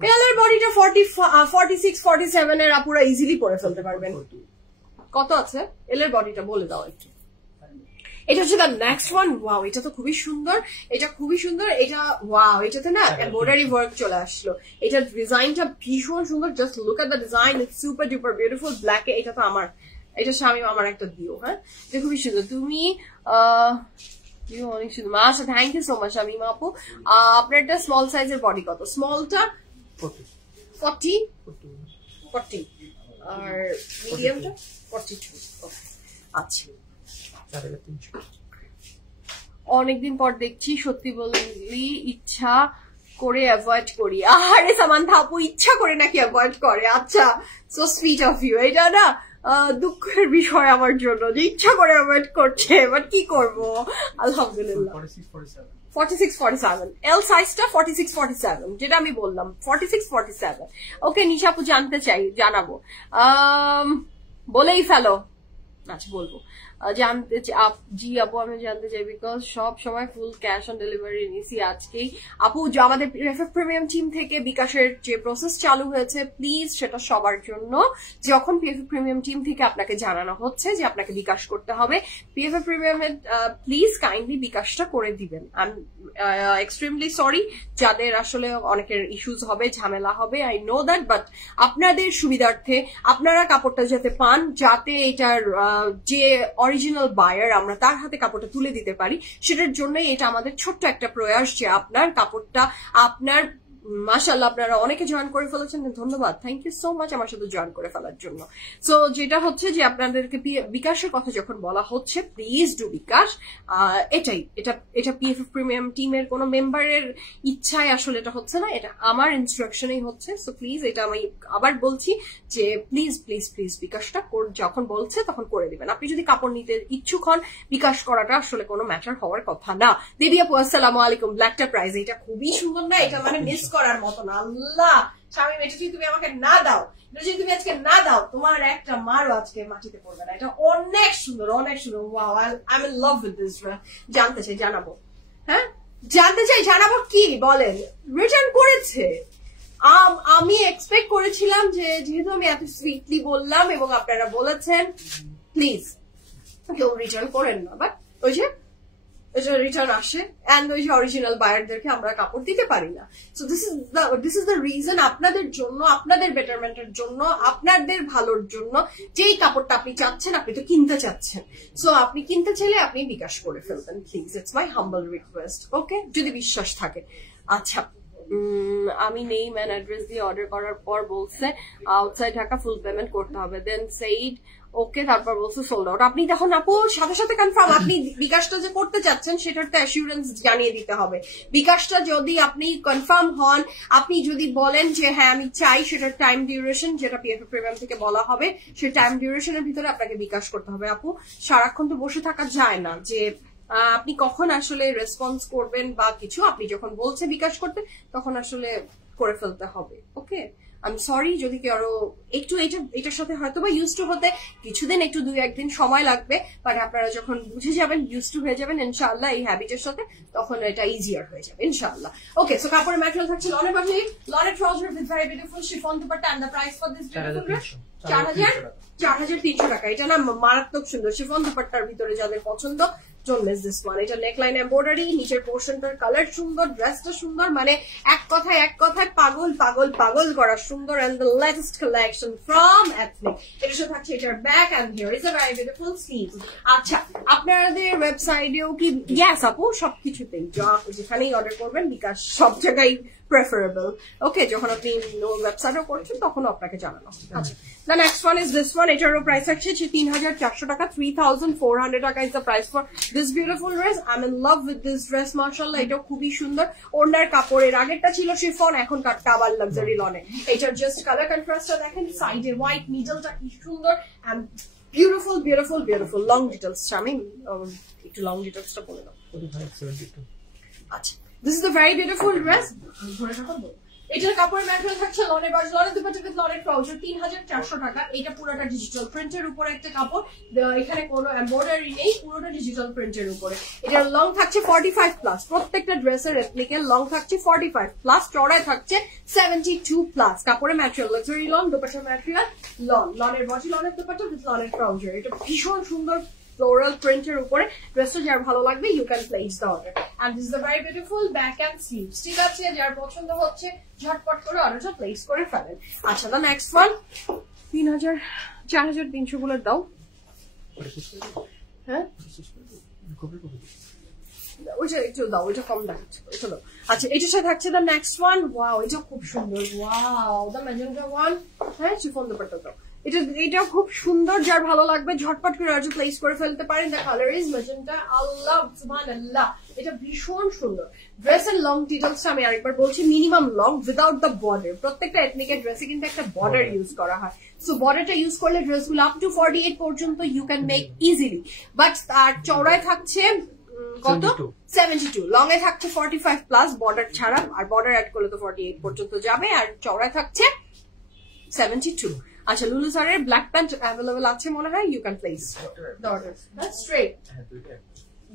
এল এর বডিটা 46 47 এর আপুরা ইজিলি পরে ফেলতে পারবেন। কত আছে এল এর বডিটা বলে দাও একটু। এটা হচ্ছে দ্য নেক্সট ওয়ান। ওয়াও, এটা তো খুবই সুন্দর, এটা খুবই সুন্দর। এটা ওয়াও, এটাতে না এমব্রয়ডারি ওয়ার্ক চলে আসলো। এটার ডিজাইনটা ভীষণ সুন্দর। Just look at the design, it's super duper beautiful. ব্ল্যাকে এটা তো আমার, এটা স্বামী আমার একটা দিও। হ্যাঁ, এটা খুবই সুন্দর। তুমি অনেক সুন্দর। আচ্ছা, thank you so much Shamima আপু। আপনারটা স্মল সাইজের বডি কত? স্মলটা 40 আর মিডিয়ামটা 42। আচ্ছা, অনেকদিন পর দেখছি, সত্যি বললি ইচ্ছা করে অ্যাভয়েড করি। আরে সামান্থা আপু ইচ্ছা করে নাকি অ্যাভয়েড করে? আচ্ছা, সো সুইট অফ ইউ। এটা না দুঃখের বিষয় আমার জন্য যে ইচ্ছা করে অ্যাভয়েড করছে, বাট কি করবো, আলহামদুলিল্লাহ। 46 47 এল সাইজটা 46 47, যেটা আমি বললাম 46 47। ওকে নিশা আপু জানতে চাই, জানাবো, বলেই ফেলো। আচ্ছা বলবো, জানতে জি আপু আমি জানতে চাই বিকজ সব সময় ফুল ক্যাশ অন ডেলিভারি নিছি আজকেই। আপু আমাদের PFF প্রিমিয়াম টিম থেকে বিকাশের যে প্রসেস চালু হয়েছে, প্লিজ সেটা সবার জন্য। যখন PFF প্রিমিয়াম টিম থেকে আপনাকে জানানো হচ্ছে যে আপনাকে বিকাশ করতে হবে, PFF প্রিমিয়ামের প্লিজ কাইন্ডলি বিকাশটা করে দিবেন। আই এম এক্সট্রিমলি সরি যাদের আসলে অনেকের ইস্যুস হবে, ঝামেলা হবে, আই নো দ্যাট, বাট আপনাদের সুবিধার্থে আপনারা কাপড়টা যাতে পান, যাতে এটার যে অরিজিনাল বায়ার আমরা তার হাতে কাপড়টা তুলে দিতে পারি, সেটার জন্যই এটা আমাদের ছোট্ট একটা প্রয়াস যে আপনার কাপড়টা আপনার। মাশাআল্লাহ আপনারা অনেকে জয়েন করে ফেলেছেন, ধন্যবাদ, থ্যাংক ইউ সো মাচ আমার সাথে জয়েন করে ফেলার জন্য। সো যেটা হচ্ছে যে আপনাদেরকে বিকাশের কথা যখন বলা হচ্ছে, প্লিজ ডু বিকাশ। এটাই, এটা PFF প্রিমিয়াম টিমের কোনো মেম্বারের ইচ্ছায় আসলে এটা হচ্ছে না, এটা আমার ইনস্ট্রাকশনেই হচ্ছে। সো প্লিজ এটা আমি আবার বলছি যে প্লিজ প্লিজ প্লিজ বিকাশটা যখন বলছে তখন করে দিবেন। আপনি যদি কাপড় নিতে ইচ্ছুক হন, বিকাশ করাটা আসলে কোনো ম্যাটার হওয়ার কথা না। দেবী আপু আসসালামু আলাইকুম। ব্ল্যাকটা প্রাইস, এটা খুবই সুন্দর না? এটা মানে মিস করার মতো না। আল্লাহ শামিম, এটা যদি তুমি আমাকে না দাও, এটা যদি তুমি আজকে না দাও, তোমার একটা মারও আজকে মাটিতে পড়বে না। এটা অনেক সুন্দর, অনেক সুন্দর। Wow, I am in love with this. জানতে চাই, জানাবো। হ্যাঁ জানতে চাই, জানাবো। কি বলেন? রিটার্ন করেছে। আমি এক্সপেক্ট করেছিলাম যে যেহেতু আমি এত সুইটলি বললাম এবং আপনারা বলেছেন প্লিজ কেউ রিটার্ন করেন না, বাট ওই যে রিটার্ন আসে এন্ড ওই যে অরিজিনাল বায়ারদেরকে আমরা কাপড় দিতে পারি না। So this is the reason, আপনাদের জন্য, আপনাদের বেটারমেন্টের জন্য, আপনাদের ভালোর জন্য, যেই কাপড়টা আপনি চাচ্ছেন, আপনি তো কিনতে চাচ্ছেন, সো আপনি কিনতে চাইলে আপনি বিকাশ করে ফেলবেন please. It's my humble request, okay, যদি বিশ্বাস থাকে। আচ্ছা, আমি নেম এন্ড অ্যাড্রেস দিয়ে অর্ডার করার পর বলছে আউটসাইড ঢাকা ফুল পেমেন্ট করতে হবে, দেন সেইড ওকে, তারপর বলছে সোল্ড আউট। আপনি তখন আপু সাথে সাথে কনফার্ম, আপনি বিকাশটা যে করতে চাচ্ছেন সেটার তো অ্যাসিউরেন্স জানিয়ে দিতে হবে। বিকাশটা যদি আপনি কনফার্ম হন, আপনি যদি বলেন যে হ্যাঁ আমি চাই, সেটার টাইম ডিউরেশন যেটা PFF প্রিমিয়াম থেকে বলা হবে, সেই টাইম ডিউরেশনের ভিতরে আপনাকে বিকাশ করতে হবে। আপু সারাক্ষণ তো বসে থাকা যায় না, যে আপনি কখন আসলে রেসপন্স করবেন বা কিছু, আপনি যখন বলছে বিকাশ করতে তখন আসলে করে ফেলতে হবে। ওকে, আই এম সরি যদি কেউ আরো একটু এটার সাথে হয়তো বা ইউজ টু হতে কিছুদিন, একটু 2-1 দিন সময় লাগবে, বাট আপনারা যখন বুঝে যাবেন, ইউজ টু হয়ে যাবেন ইনশাআল্লাহ এই হ্যাবিটের সাথে, তখন এটা ইজিয়ার হয়ে যাবে ইনশাআল্লাহ। ওকে, সো কাপড়ের ম্যাটেরিয়াল থাকছে লনের পাশে লনের trouser with very beautiful chiffon dupatta and the price for this beautiful 4300 টাকা। এটা না মারাত্মক সুন্দর শিফন দুপাট্টার ভিতরে যাদের পছন্দ, don't miss this one. এটা নেকলাইন এমব্রয়ডারি, নিচের পোর্শনটার কালার সুন্দর, ড্রেসটা সুন্দর, মানে এক কথায় পাগল পাগল পাগল করা সুন্দর। and the latest collection from Ethnic. এর সাথে থাকছে এটার back and here is a very beautiful sleeve. আচ্ছা, আপনাদের ওয়েবসাইটেও কি? yes আপু, সবকিছুতেই যেখানেই অর্ডার করবেন বিকাশ সব জায়গায় প্রেফারেবল। ওকে, যখন আপনি ওয়েবসাইটও করছেন তখনও আপনাকে জানানো। আচ্ছা, the next one is this one. এটারও প্রাইস আছে 3400 টাকা, 3400 টাকা is the price for this beautiful dress. I'm in love with this dress, mashallah. এটা খুবই সুন্দর। ওড়নার কাপড়ের আগেরটা ছিল শিফন, এখন কাটটা আবার লাক্সারি লনে। এটার জাস্ট কালার কন্ট্রাস্টটা দেখেন, সাইডে হোয়াইট, মিডলটা কি সুন্দর and beautiful beautiful beautiful long details। আমি একটু লং ডিটেলসটা বলে দাও। 4572। আচ্ছা, this is the very beautiful dress. এটার কাপড়ের ম্যাটেরিয়াল থাকছে লনের বাজ, লনের দুপাট্টা উইথ লনের ট্রাউজার 3400 টাকা। এটা পুরোটা ডিজিটাল প্রিন্টের উপরে একটা কাপড়, এখানে কোনো এমব্রয়ডারি নেই, পুরোটা ডিজিটাল প্রিন্টের উপরে। এটার লং থাকছে 45 প্লাস, প্রত্যেকটা ড্রেসের এথনিকের লং থাকছে 45 প্লাস, চড়ায় থাকছে 72 প্লাস। কাপড়ের ম্যাটেরিয়াল লাক্সারি লন, দুপাট্টার ম্যাটেরিয়াল লন, লনের বডি, লনের দুপাট্টা উইথ লনের ট্রাউজার। এটা ভীষণ সুন্দর ফ্লোরাল প্রিন্টের উপরে। ড্রেসটা যার ভালো লাগবে you can place the order. And this is the very beautiful back and sleeve. Still আছে, যার পছন্দ হচ্ছে ঝটপট করে অর্ডারটা প্লেস করে ফেলেন। আচ্ছা, দ্য নেক্সট ওয়ান 4300 গুলো দাও। হ্যাঁ ওইটা একটু দাও, ওইটা কম দেখাচ্ছে, ওইটা দাও। আচ্ছা, এটার সাথে থাকছে দ্য নেক্সট ওয়ান। ওয়াও, এটা খুব সুন্দর। Wow, the magenta one. হ্যাঁ, শিফন দুপাট্টা দাও। এটা খুব সুন্দর, যার ভালো লাগবে ঝটপট করে অর্ডার প্লেস করে ফেলতে পারেন। The colour is magenta. Allah সুবহানাল্লাহ, এটা ভীষণ সুন্দর। ড্রেসের লং ডিটেলসটা আমি আরেকবার বলছি, minimum long without the border. প্রত্যেকটা এথনিকের ড্রেসে কিন্তু একটা বর্ডার ইউজ করা হয়, সো বর্ডারটা ইউজ করলে ড্রেসগুলো আপ টু 48 পর্যন্ত you can make easily. But তার চওড়ায় থাকছে কত? 72। লং এ থাকছে 45 প্লাস বর্ডার ছাড়া, আর বর্ডার অ্যাড করলে তো 48 পর্যন্ত যাবে, আর চওড়ায় থাকছে 72। আচ্ছা, লুলু স্যারের ব্ল্যাক প্যান্ট অ্যাভেলেবল আছে মনে হয়, you can place the order. That's straight,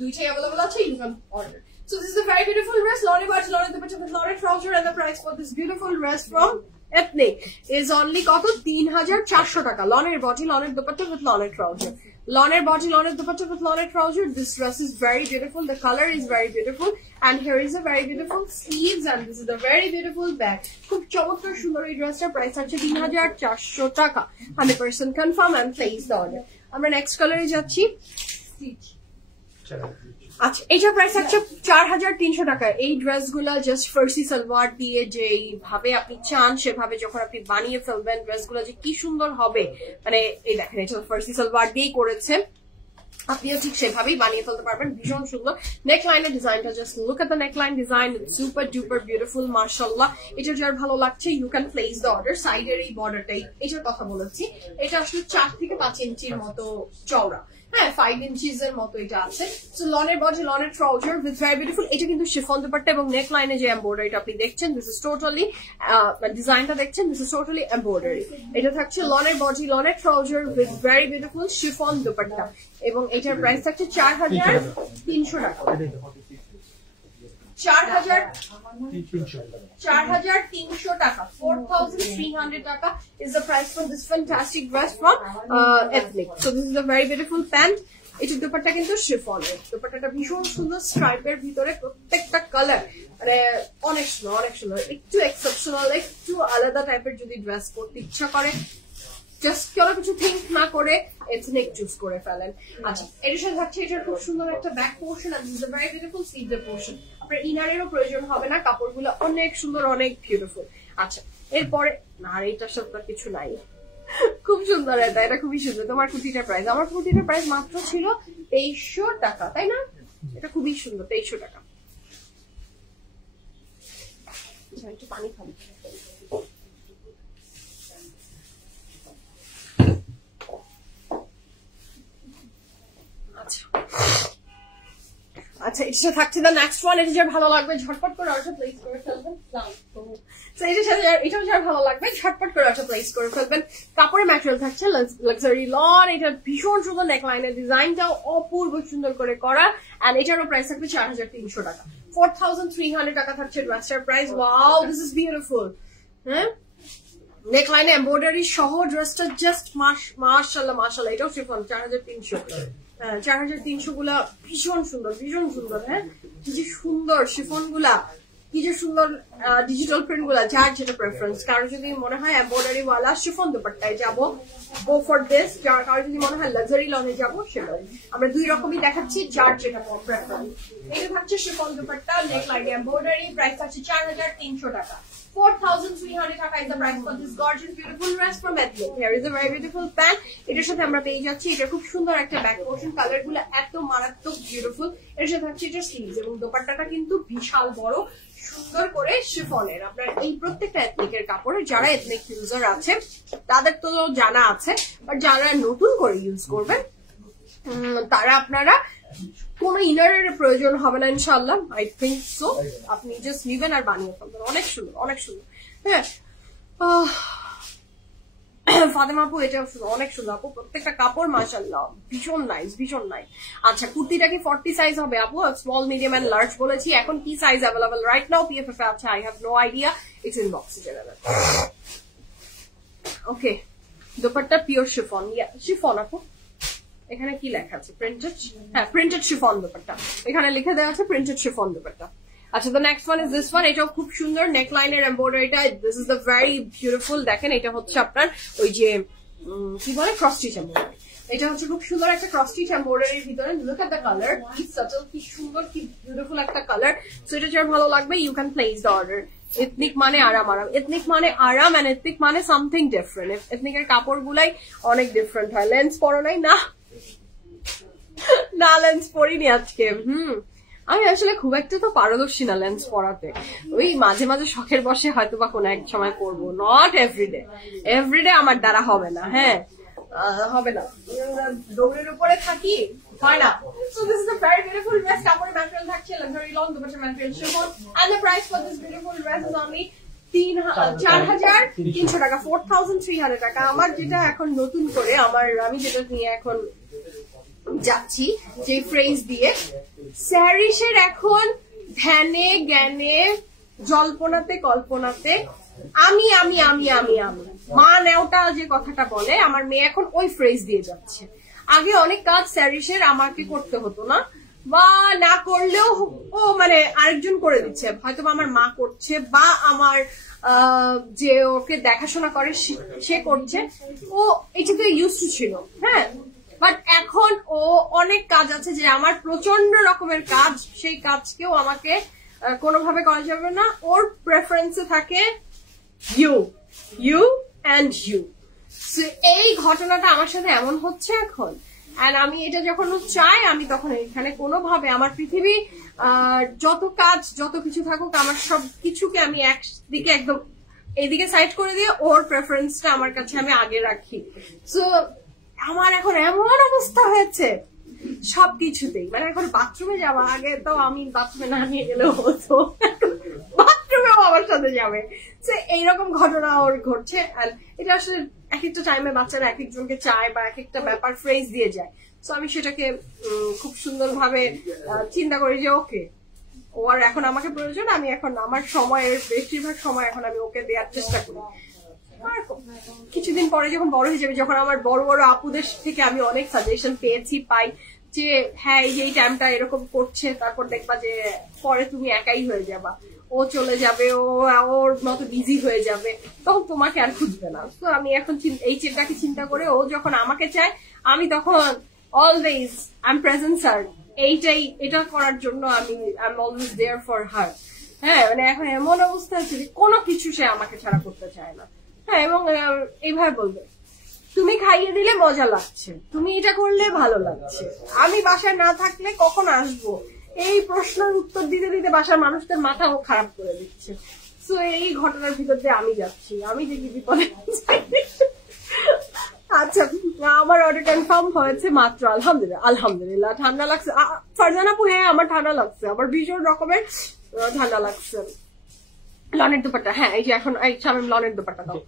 দুইটাই অ্যাভেলেবল আছে, you can order. So this is a very beautiful dress, Lone Baj, Lone Dupatta with Lone trouser, and the price for this beautiful dress from Ethnic is only কত? 3400 টাকা। লনের body, লনের dupatta with লনের trouser. Lনের body, lনের dupatta with lনের trouser. This dress is very beautiful. The color is very beautiful, and here is a very beautiful sleeves, and this is a very beautiful bag. খুব চমৎকার সুন্দর এই ড্রেসটার প্রাইস আছে 3400 টাকা। 100% confirm and place the order. আমরা next কালারে যাচ্ছি। আচ্ছা, এটার প্রাইস আছে 4300 টাকা। এই ড্রেসগুলা জাস্ট ফার্সি সালোয়ার দিয়ে যেভাবে আপনি চান সেভাবে যখন আপনি বানিয়ে ফেলবেন, ড্রেসগুলা যে কি সুন্দর হবে, মানে এই দেখেন, এটা ফার্সি সালোয়ার দিয়েই করেছে, আপনিও ঠিক সেভাবেই বানিয়ে ফেলতে পারবেন, ভীষণ সুন্দর। নেকলাইনের ডিজাইনটা, just look at the neckline design, super duper beautiful, মাশাআল্লাহ। এটা যার ভালো লাগছে you can place the order. সাইডের এই বর্ডারটাই, এটার কথা বলেছি, এটা আসলে 4 থেকে 5 ইঞ্চির মতো চওড়া, হ্যাঁ 5 ইঞ্চিস এর মতো এটা আছে। সো লনের বডি, লনের ট্রাউজার উইথ ভেরি বিউটিফুল। এটা কিন্তু শিফন দুপাট্টা এবং নেক লাইনে যে এমব্রয়ডারিটা আপনি দেখছেন, দিস ইজ টোটালি ডিজাইনটা দেখছেন, দিস ইজ টোটালি এমব্রয়ডারি। এটা থাকছে লনের বডি, লনের trouser with very beautiful chiffon dupatta, এবং এটার প্রাইস থাকছে 4300 টাকা। 4300 টাকা, 4300 টাকা is the price for this fantastic dress from Ethnic. So this is a very beautiful pant. এটার দুপাট্টা কিন্তু শিফনের, দুপাট্টাটা ভীষণ সুন্দর, স্ট্রাইপের ভিতরে প্রত্যেকটা কালার মানে অনেক সুন্দর, অনেক সুন্দর। একটু এক্সেপশনাল, একটু আলাদা টাইপের যদি ড্রেস করতে ইচ্ছা করে, জাস্ট কোনো কিছু থিঙ্ক না করে এথনিক চুজ করে ফেলেন। আচ্ছা, এটার সাথে থাকছে এটার খুব সুন্দর একটা back portion, and this is a very beautiful sleeve portion. আপনার ইনারেরও প্রয়োজন হবে না, কাপড়গুলো অনেক সুন্দর, অনেক বিউটিফুল। আচ্ছা, এরপরে না, আর এটার সাথে কিছু নাই, খুব সুন্দর এটা খুবই সুন্দর। তোমার কুর্তিটার প্রাইস, আমার কুর্তিটার প্রাইস মাত্র ছিল 2300 টাকা, তাই না? এটা খুবই সুন্দর, 2300 টাকা। একটু পানি খাবো। আচ্ছা, এটা থাকছে দ্য নেক্সট ওয়ান। এটা যার ভালো লাগবে ঝটপট করে অর্ডার প্লেস করে ফেলবেন। এটার সাথে এটাও যার ভালো লাগবে ঝটপট করে অর্ডার প্লেস করে ফেলবেন। কাপড়ের ম্যাটেরিয়াল থাকছে লাক্সারি লন। এটা ভীষণ সুন্দর, নেকলাইনের ডিজাইনটাও অপূর্ব সুন্দর করে করা, এন্ড এটারও প্রাইস থাকবে 4300 টাকা। 4300 টাকা থাকছে ড্রেসটার price. Wow, this is beautiful. হ্যাঁ, নেকলাইনে এমব্রয়ডারি সহ ড্রেসটা জাস্ট মাশাআল্লাহ, মাশাআল্লাহ। এটাও শিফন 4300। 4300 গুলা ভীষণ সুন্দর, ভীষণ সুন্দর। হ্যাঁ, কি যে সুন্দর শিফন গুলা, কি যে সুন্দর ডিজিটাল প্রিন্ট গুলা। যার যেটা প্রেফারেন্স, কারো যদি মনে হয় এমব্রয়ডারি ওয়ালা শিফন দুপাট্টায় যাবো, গো ফর দিস। কারো যদি মনে হয় লাক্সারি লনে যাবো, সেটাও। আমরা দুই রকমই দেখাচ্ছি, যার যেটা প্রেফারেন্স। এটা থাকছে শিফন দুপাট্টা, নেক লাইন এমব্রয়ডারি, প্রাইস থাকছে 4300 টাকা। 4300 টাকা is the price for this gorgeous beautiful dress from Ethnic. Here is a very beautiful pant. এটার সাথে আমরা পেয়ে যাচ্ছি এটা খুব সুন্দর একটা ব্যাক পোর্শন, কালার গুলো এত মারাত্মক বিউটিফুল। এর সাথে থাকছে এটা স্লিভস, এবং দোপাট্টাটা কিন্তু বিশাল বড়, সুন্দর করে শিফনের। আপনার এই প্রত্যেকটা এথনিকের কাপড়ে, যারা এথনিক ইউজার আছে তাদের তো জানা আছে, বাট যারা নতুন করে ইউজ করবেন তারা আপনারা কোনো ইনারের প্রয়োজন হবে না ইনশাআল্লাহ, আই থিঙ্ক সো। আপনি জাস্ট নিবেন আর বানিয়ে ফেলবেন। অনেক সুন্দর, অনেক সুন্দর। হ্যাঁ ফাতেমা আপু এটা অনেক সুন্দর আপু, প্রত্যেকটা কাপড় মাশাআল্লাহ ভীষণ নাইস, ভীষণ নাইস। আচ্ছা কুর্তিটা কি 40 সাইজ হবে আপু? স্মল, মিডিয়াম এন্ড লার্জ বলেছি। এখন কি size available right now PFF এ আছে? I have no idea, it's in box general. Okay dupatta pure chiffon, chiffon আপু। এখানে কি লেখা আছে? প্রিন্টেড, হ্যাঁ প্রিন্টেড শিফন দোপাট্টা, এখানে লিখে দেওয়া আছে প্রিন্টেড শিফন দোপাট্টা। আচ্ছা the next one is this one, এটাও খুব সুন্দর নেকলাইনের এমব্রয়ডারিটা, this is the very beautiful. দেখেন এটা হচ্ছে আপনার ওই যে কি বলে ক্রস স্টিচ এমব্রয়ডারি, এটা হচ্ছে খুব সুন্দর একটা ক্রস স্টিচ এমব্রয়ডারির ভিতরে। লুক এট দ্য কালার, কি সাটল, কি সুন্দর, কি বিউটিফুল একটা কালার। সো এটা যার ভালো লাগবে you can place the order. Ethnic মানে আরাম, আরাম এথনিক মানে আরাম, এন্ড এথনিক মানে সামথিং ডিফারেন্ট। এথনিকের কাপড় গুলাই অনেক ডিফারেন্ট হয়। লেন্স পরো নাই না? না লেন্স পরিনি আজকে। আমি আসলে খুব একটা তো পারদর্শী না লেন্স পরাতে, ওই মাঝে মাঝে শখের বসে হয়তো বা কোনো এক সময় করবো, নট এভরিডে। এভরিডে আমার দ্বারা হবে না, হ্যাঁ হবে না, দৌড়ের উপরে থাকি, হয় না। So this is a very beautiful dress. কাপড়ের ম্যাটেরিয়াল থাকছে very long dupatta material chiffon, and the price for this beautiful dress is only 4,300 টাকা, 4,300 টাকা। আমার যেটা এখন নতুন করে আমি যেটা নিয়ে এখন যাচ্ছি যে ফ্রেজ দিয়ে, স্যারিসের এখন ধ্যানে জ্ঞানে জল্পনাতে কল্পনাতে আমি আমি আমি আমি আমি মা নেওটা যে কথাটা বলে, আমার মেয়ে এখন ওই ফ্রেজ দিয়ে যাচ্ছে। আগে অনেক কাজ স্যারিসের আমাকে করতে হতো না, বা না করলেও ও মানে আরেকজন করে দিচ্ছে, হয়তো আমার মা করছে বা আমার যে ওকে দেখাশোনা করে সে করছে, ও এটাতে ইউজ টু ছিল। হ্যাঁ বাট এখন ও অনেক কাজ আছে যে আমার প্রচন্ড রকমের কাজ, সেই কাজকেও আমাকে কোনোভাবে করা যাবে না, ওর প্রেফারেন্সে থাকে ইউ ইউ অ্যান্ড ইউ। এই ঘটনাটা আমার সাথে এমন হচ্ছে এখন, এন্ড আমি এটা যখন চাই আমি তখন এখানে কোনোভাবে আমার পৃথিবী যত কাজ যত কিছু থাকুক আমার সব কিছুকে আমি একদিকে একদম এইদিকে সাইড করে দিয়ে ওর প্রেফারেন্সটা আমার কাছে আমি আগে রাখি। সো আমার এখন এমন অবস্থা হয়েছে সবকিছুতেই, মানে এখন বাথরুমে যাওয়া, আগে তো আমি বাথরুমে না নিয়ে গেলেও হতো, বাথরুমেও আমার সাথে যাবে। এইরকম ঘটনা ওর ঘটছে। এটা আসলে এক একটা টাইমে বাচ্চারা এক একজনকে চায় বা এক একটা ব্যাপার ফ্রেজ দিয়ে যায়। তো আমি সেটাকে খুব সুন্দরভাবে চিন্তা করি যে ওকে ও আর এখন আমাকে প্রয়োজন, আমি এখন আমার সময়ের বেশিরভাগ সময় এখন আমি ওকে দেওয়ার চেষ্টা করি। কিছুদিন পরে যখন বড় হয়ে যাবে, যখন আমার বড় বড় আপুদের থেকে আমি অনেক সাজেশন পাই যে হ্যাঁ এই টাইমটা এরকম করছে, তারপর দেখবা যে পরে তুমি একাই হয়ে যাবা, ও চলে যাবে, ও ওর মতো বিজি হয়ে যাবে, তখন তোমাকে আর খুঁজবে না। তো আমি এখন এই চিন্তাকে চিন্তা করে ও যখন আমাকে চায় আমি তখন always I am present sir, এটা করার জন্য আমি অলওয়েজ দেয়ার ফর হার। হ্যাঁ মানে এখন এমন অবস্থা আছে যে কোনো কিছু সে আমাকে ছাড়া করতে চায় না। হ্যাঁ এবং এইভাবে বলবে তুমি খাইয়ে দিলে মজা লাগছে, তুমি এটা করলে ভালো লাগছে, আমি বাসায় না থাকলে কখন আসবো, এই প্রশ্নের উত্তর দিতে দিতে বাসার মানুষদের মাথাও খারাপ করে দিচ্ছে। সো এই ঘটনার ভিতর দিয়ে আমি যাচ্ছি, আমি যে কি বিপদে। আচ্ছা আমার অর্ডার কনফার্ম হয়েছে মাত্র, আলহামদুলিল্লাহ আলহামদুলিল্লাহ। ঠান্ডা লাগছে ফারজানা আপু? হ্যাঁ আমার ঠান্ডা লাগছে, আমার ভীষণ রকমের ঠান্ডা লাগছে। লনের দুপাট্টা, হ্যাঁ এই যে এখন এই শামিম লনের দুপাট্টা দাও।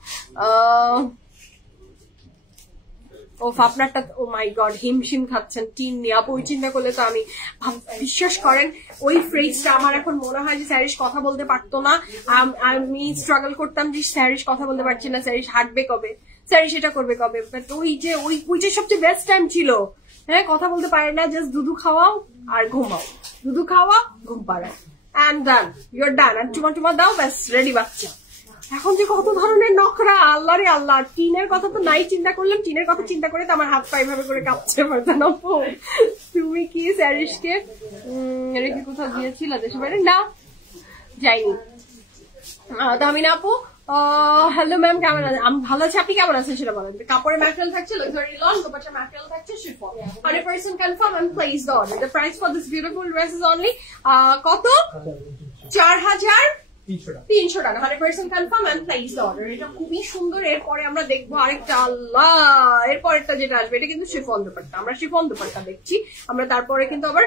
ও আপনারটা ও মাই গড হিমশিম খাচ্ছেন টিন নিয়ে আপু, ওই চিন্তা করলে তো আমি বিশ্বাস করেন ওই ফ্রেজটা আমার এখন মনে হয় যে স্যারিস কথা বলতে পারতো না, আমি স্ট্রাগল করতাম যে স্যারিস কথা বলতে পারছি না, স্যারিস হাঁটবে কবে, স্যারিস এটা করবে কবে। বাট ওইটা সবচেয়ে বেস্ট টাইম ছিল। হ্যাঁ কথা বলতে পারে না, জাস্ট দুধু খাওয়াও আর ঘুমাও, দুধু খাওয়া ঘুম পাড়াও, and done, you're done, and টুমা দাও ব্যাস রেডি বাচ্চা। এখন যে কত ধরনের নখরা, আল্লাহ রে আল্লাহ। টিনের কথা তো নাই চিন্তা করলাম, টিনের কথা চিন্তা করে তো আমার হাত পা এইভাবে করে কাঁপছে। তুমি কি স্যারিসকে রেখে কোথাও গিয়েছিল দেশে বাইরে? না যাইনি। দামিনা আপু হ্যালো ম্যাম কেমন আছেন? আমি ভালো আছি, আপনি কেমন আছেন সেটা বলেন। কাপড়ের ম্যাটেরিয়াল থাকছে লাক্সারি লন, দুপাট্টার ম্যাটেরিয়াল থাকছে chiffon, 100% confirm and place the order. The price for this beautiful dress is only কত? 4,000 300 টাকা 100% confirm and place the order. এটা খুবই সুন্দর। এরপরে আমরা দেখবো আরেকটা, আল্লাহ এরপরেরটা যেটা আসবে এটা কিন্তু শিফন দুপাট্টা। আমরা শিফন দুপাট্টা দেখছি, আমরা তারপরে কিন্তু আবার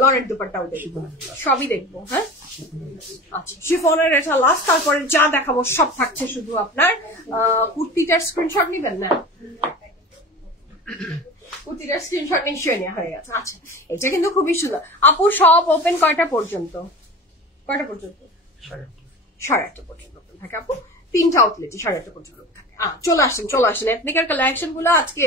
লনের দুপাট্টাও দেখবো, সবই দেখবো। হ্যাঁ আচ্ছা, শিফনের এটা লাস্ট, তারপরে যা দেখাবো সব থাকছে শুধু আপনার কুর্তিটার স্ক্রিনশট নিবেন না, কুর্তিটার স্ক্রিনশট নিশ্চয়ই নেওয়া হয়ে গেছে। আচ্ছা এটা কিন্তু খুবই সুন্দর। আপু সব ওপেন কয়টা পর্যন্ত? কয়টা পর্যন্ত? 8:30 পর্যন্ত থাকে আপু। 3টা আউটলেটই 8:30 পর্যন্ত থাকে। চলে আসেন এথনিকের কালেকশন গুলো আজকে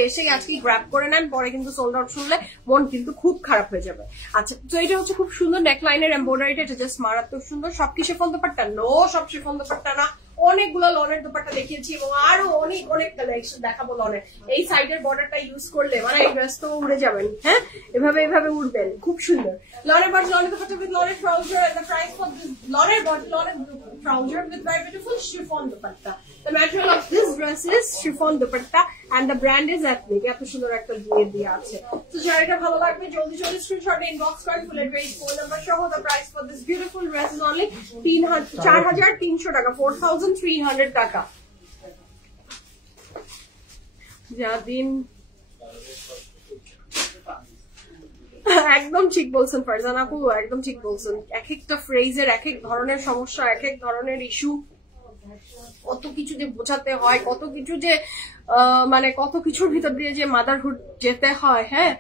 গ্র্যাব করে নেন, পরে কিন্তু সোল্ড আউট শুনলে মন কিন্তু খুব খারাপ হয়ে যাবে। আচ্ছা তো এটা হচ্ছে খুব সুন্দর নেকলাইনের এমব্রয়ডারিটা, এটা জাস্ট মারাত্মক সুন্দর। সব কি শিফন দুপাট্টা? নো, সব শিফন দুপাট্টা না, অনেকগুলো লনের দুপাট্টা দেখিয়েছি এবং আরো অনেক অনেক কালেকশন দেখাবো লনের। এই সাইডের বর্ডারটা ইউজ করলে মানে এই ড্রেস তো উড়ে যাবেন। হ্যাঁ এভাবে উড়বেন, খুব সুন্দর। লনের বডি, লনের দুপাট্টা উইথ লনের trouser and the price for this লনের বডি, লনের trouser with very beautiful chiffon dupatta. The material of this dress is chiffon dupatta and the brand is ethnic. এত সুন্দর একটা দিয়ে দিয়ে আছে। তো যারা এটা ভালো লাগবে জলদি স্ক্রিনশট ইনবক্স করেন, ফুল অ্যাড্রেস, ফোন নাম্বার সহ। The price for this beautiful dress is only 4,300 টাকা, 4,300 টাকা। যাদিন একদম ঠিক বলছেন ফারজানা আপু, একদম ঠিক বলছেন। এক একটা ফ্রেজের এক এক ধরনের সমস্যা, এক এক ধরনের ইস্যু, কত কিছু যে বোঝাতে হয়, কত কিছু যে মানে কত কিছুর ভিতর দিয়ে যে মাদারহুড যেতে হয়। হ্যাঁ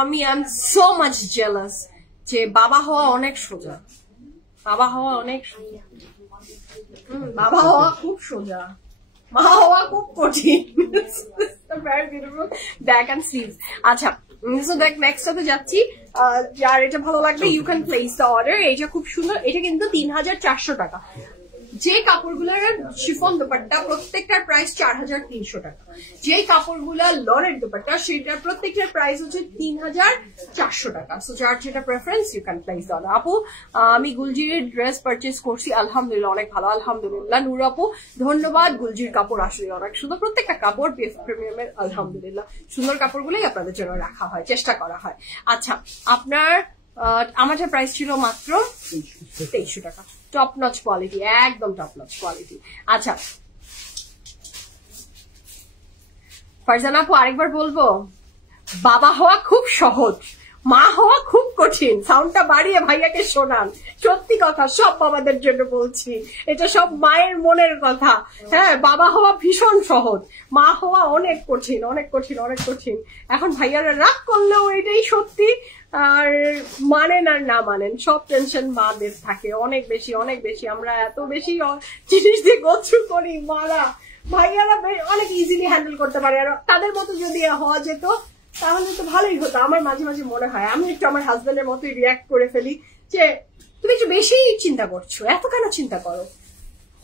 আমি I am so much jealous যে বাবা হওয়া অনেক সোজা, বাবা হওয়া অনেক সোজা, বাবা হওয়া খুব সোজা, মা হওয়া খুব কঠিন। Very beautiful back and sleeves. আচ্ছা সো দেখ নেক্সটটাতে যাচ্ছি। যার এটা ভালো লাগবে you can place the order. এটা খুব সুন্দর, এটা কিন্তু 3,400 টাকা। যে কাপড়গুলোর শিফন দুপাট্টা প্রত্যেকটার প্রাইস 4,300 টাকা। যে কাপড়গুলা লনের দুপাট্টা সেটার প্রত্যেকটার প্রাইস হচ্ছে 3,400 টাকা। সো যার যেটা preference you can place the order. আপু আমি গুলজির ড্রেস পারচেজ করছি, আলহামদুলিল্লাহ অনেক ভালো, আলহামদুলিল্লাহ। নূর আপু ধন্যবাদ, গুলজির কাপড় আসলে অনেক সুন্দর, প্রত্যেকটা কাপড় পিএফ প্রিমিয়ামের, আলহামদুলিল্লাহ। সুন্দর কাপড়গুলোই আপনাদের জন্য রাখা হয়, চেষ্টা করা হয়। আচ্ছা আপনার আমাদের প্রাইস ছিল মাত্র 2300 টাকা। টপ নচ কোয়ালিটি, একদম টপ নচ কোয়ালিটি। আচ্ছা ফারজানা আপু আরেকবার বলবো, বাবা হওয়া খুব সহজ, মা হওয়া খুব কঠিন। সাউন্ডটা বাড়িয়ে ভাইয়াকে শোনান, সত্যি কথা, সব বাবাদের জন্য বলছি, এটা সব মায়ের মনের কথা। হ্যাঁ বাবা হওয়া ভীষণ সহজ, মা হওয়া অনেক কঠিন, অনেক কঠিন, অনেক কঠিন। এখন ভাইয়ারা রাগ করলেও এটাই সত্যি, আর মানেন আর না মানেন সব টেনশন মাদের থাকে অনেক বেশি, অনেক বেশি। আমরা এত বেশি জিনিস দিয়ে গোছু করি, মারা ভাইয়ারা অনেক ইজিলি হ্যান্ডেল করতে পারে। আর তাদের মতো যদি হওয়া যেত তাহলে তো ভালোই হতো। আমার মাঝে মাঝে মনে হয় আমি একটু আমার হাজবেন্ডের মতোই রিয়াক্ট করে ফেলি যে তুমি একটু বেশি চিন্তা করছো, এত কেন চিন্তা করো,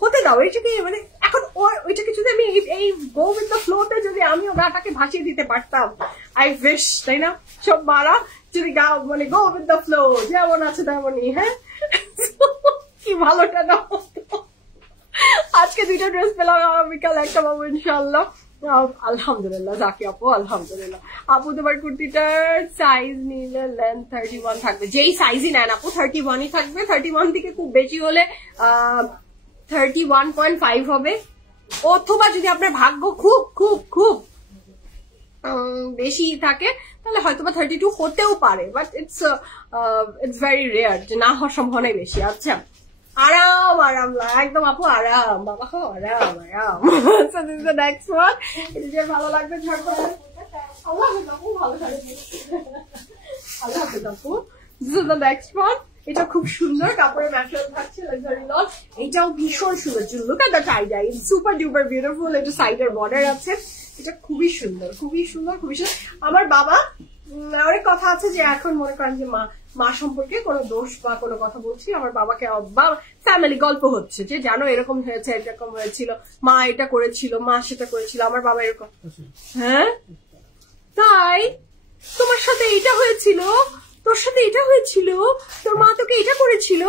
হতে দাও এটাকে। মানে এখন ওইটাকে যদি আমি এই গো উইথ দ্য ফ্লোতে যদি আমি ওটাকে ভাসিয়ে দিতে পারতাম, আই উইশ, তাই না? সব মারা যদি মানে গো উইথ দ্য ফ্লো, যেমন আছে তেমনই। হ্যাঁ কি ভালোটা না। আজকে 2টা ড্রেস পেলাম, বিকাল একটা পাবো ইনশাল্লাহ, আলহামদুলিল্লাহ। জাকি আপু আলহামদুলিল্লাহ। আপু তোমার কুর্তিটার সাইজ নিলে লেন্থ 31 থাকবে, যেই সাইজই নেন আপু 31ই থাকবে। 31 থেকে খুব বেশি হলে 31.5 হবে, অথবা যদি আপনার ভাগ্য খুব খুব খুব বেশি থাকে তাহলে হয়তোবা 32 হতেও পারে, বাট ইটস ভেরি রেয়ার যে না হওয়ার সম্ভাবনাই বেশি। আচ্ছা আরাম আরাম একদম আপু, আরাম বাবা হো, আরাম আরাম। So this is the next one. এটা যে ভালো লাগবে ঝটপট। আল্লাহ হাফেজ আপু, ভালো থাকবেন। আল্লাহ হাফেজ আপু। This is the next one. এটা খুব সুন্দর, কাপড়ের ম্যাটেরিয়াল থাকছে লাক্সারি লন। এটাও ভীষণ সুন্দর, look at the tie dye, it's super duper beautiful. এটা সাইডের বর্ডার আছে, এটা খুবই সুন্দর, খুবই সুন্দর, খুবই সুন্দর। আমার বাবা অনেক কথা আছে যে এখন মনে করেন যে মা সম্পর্কে কোনো দোষ বা কোনো কথা বলছি, আমার বাবাকে ফ্যামিলি গল্প হচ্ছে যে জানো এরকম হয়েছে, এরকম হয়েছিল, মা এটা করেছিল, মা সেটা করেছিল, আমার বাবা এরকম। হ্যাঁ তাই তোমার সাথে এটা হয়েছিল, তোর সাথে এটা হয়েছিল, তোর মা তোকে এটা করেছিল,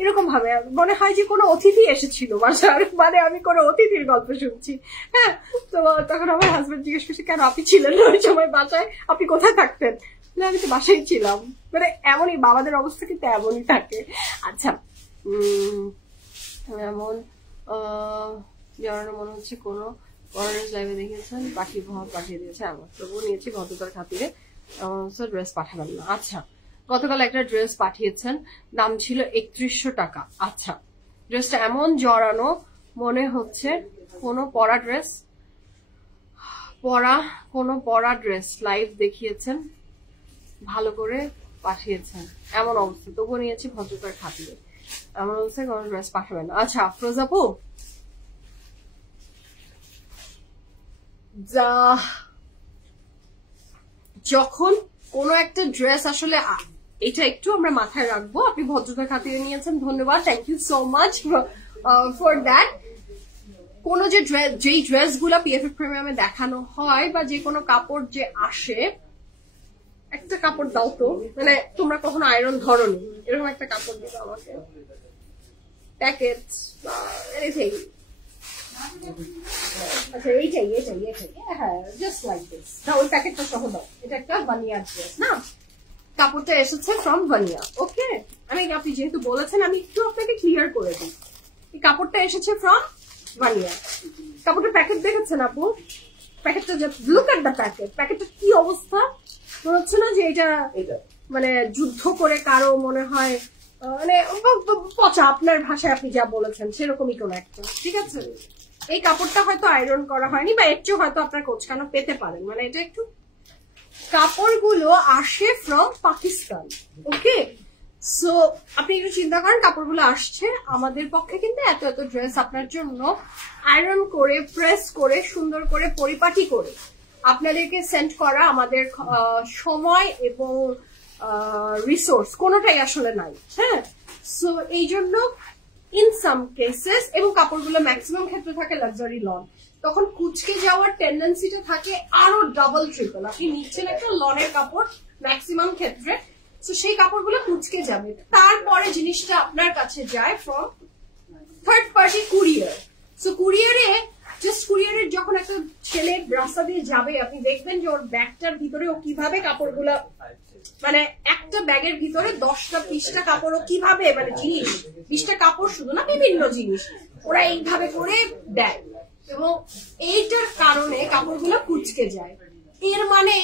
এরকম ভাবে মনে হয় যে কোনো অতিথি এসেছিল বাসার, মানে আমি কোনো অতিথির গল্প শুনছি। হ্যাঁ তো তখন আমার হাজবেন্ড জিজ্ঞেস করছে কেন আপনি ছিলেন ওই সময় বাসায়, আপনি কোথায় থাকতেন? আমি তো বাসায় ছিলাম। মানে এমনই বাবাদের অবস্থা কিন্তু এমনই থাকে। আচ্ছা এমন জড়ানো মনে হচ্ছে কোনো অরেঞ্জ লাইভে দেখিয়েছেন, পাখি উপহার পাঠিয়ে দিয়েছে। এমন তবুও নিয়েছি ভদ্রতার খাতিরে, ড্রেস পাঠাবেন না। আচ্ছা, গতকাল একটা ড্রেস পাঠিয়েছেন, দাম ছিল 3100 টাকা। আচ্ছা, ড্রেসটা এমন জড়ানো মনে হচ্ছে কোনো পরা ড্রেস, কোনো পরা ড্রেস লাইভ দেখিয়েছেন, ভালো করে পাঠিয়েছেন, এমন অবস্থা। তবুও নিয়েছি ভদ্রতার খাতিরে, এমন অবস্থায় কোনো ড্রেস পাঠাবেন না। আচ্ছা, আফরোজ আপু, যখন কোনো একটা ড্রেস আসলে, এটা একটু আমরা মাথায় রাখবো, আপনি ভদ্রতার খাতিরে নিয়েছেন, ধন্যবাদ, thank you so much for that. কোনো যেই ড্রেস গুলা পিএফএফ প্রিমিয়ামে দেখানো হয় বা যে কোনো কাপড় যে আসে, একটা কাপড় দাও তো, মানে তোমরা কখনো আয়রন ধরনি, এরকম একটা কাপড় দিবে আমাকে, প্যাকেট বা এনিথিং। আচ্ছা, এইটাই, হ্যাঁ, জাস্ট লাইক দিস। দাও, ওই প্যাকেটটা সহ দাও। এটা একটা বানিয়ার ড্রেস না, কাপড়টা এসেছে ফ্রম বানিয়া। ওকে, আপনি যেহেতু বলেছেন আমি একটু আপনাকে ক্লিয়ার করে দিই, এই কাপড়টা এসেছে ফ্রম বানিয়া। কাপড়টার প্যাকেট দেখেছেন আপু? প্যাকেটটা লুক এট দ্য প্যাকেট, প্যাকেটটা কি অবস্থা, মনে হচ্ছে না যে এটা মানে যুদ্ধ করে কারো মনে হয় মানে পচা, আপনার ভাষায় আপনি যা বলেছেন সেরকমই কোন একটা। ঠিক আছে, এই কাপড়টা হয়তো আয়রন করা হয়নি বা এর চেয়েও হয়তো আপনার কোচকানো পেতে পারেন, মানে এটা একটু, কাপড়গুলো আসে ফ্রম পাকিস্তান। ওকে, সো আপনি একটু চিন্তা করেন, কাপড়গুলো আসছে আমাদের পক্ষে, কিন্তু এত এত ড্রেস আপনার জন্য আয়রন করে, প্রেস করে, সুন্দর করে, পরিপাটি করে আপনাদেরকে সেন্ড করা আমাদের সময় এবং রিসোর্স কোনোটাই আসলে নাই। হ্যাঁ, সো এই জন্য ইন সাম কেসেস, এবং কাপড়গুলো ম্যাক্সিমাম ক্ষেত্রে থাকে লাক্সারি লন, তখন কুচকে যাওয়ার টেন্ডেন্সিটা থাকে আরো ডাবল ট্রিপল। আপনি নিচ্ছেন একটা লনের কাপড় ম্যাক্সিমাম ক্ষেত্রে, তো সেই কাপড়গুলো কুচকে যাবে, তারপরে জিনিসটা আপনার কাছে যায় from third party courier. So কুরিয়ারের যখন একটা ছেলে রাস্তা দিয়ে যাবে, আপনি দেখবেন যে ওর ব্যাগটার ভিতরে ও কিভাবে কাপড়গুলা, মানে একটা ব্যাগের ভিতরে 10টা 20টা কাপড় ও কিভাবে, মানে জিনিস, 20টা কাপড় শুধু না, বিভিন্ন জিনিস ওরা এইভাবে করে দেয়, এবং এইটার কারণে কাপড়গুলো কুচকে যায়। এর মানে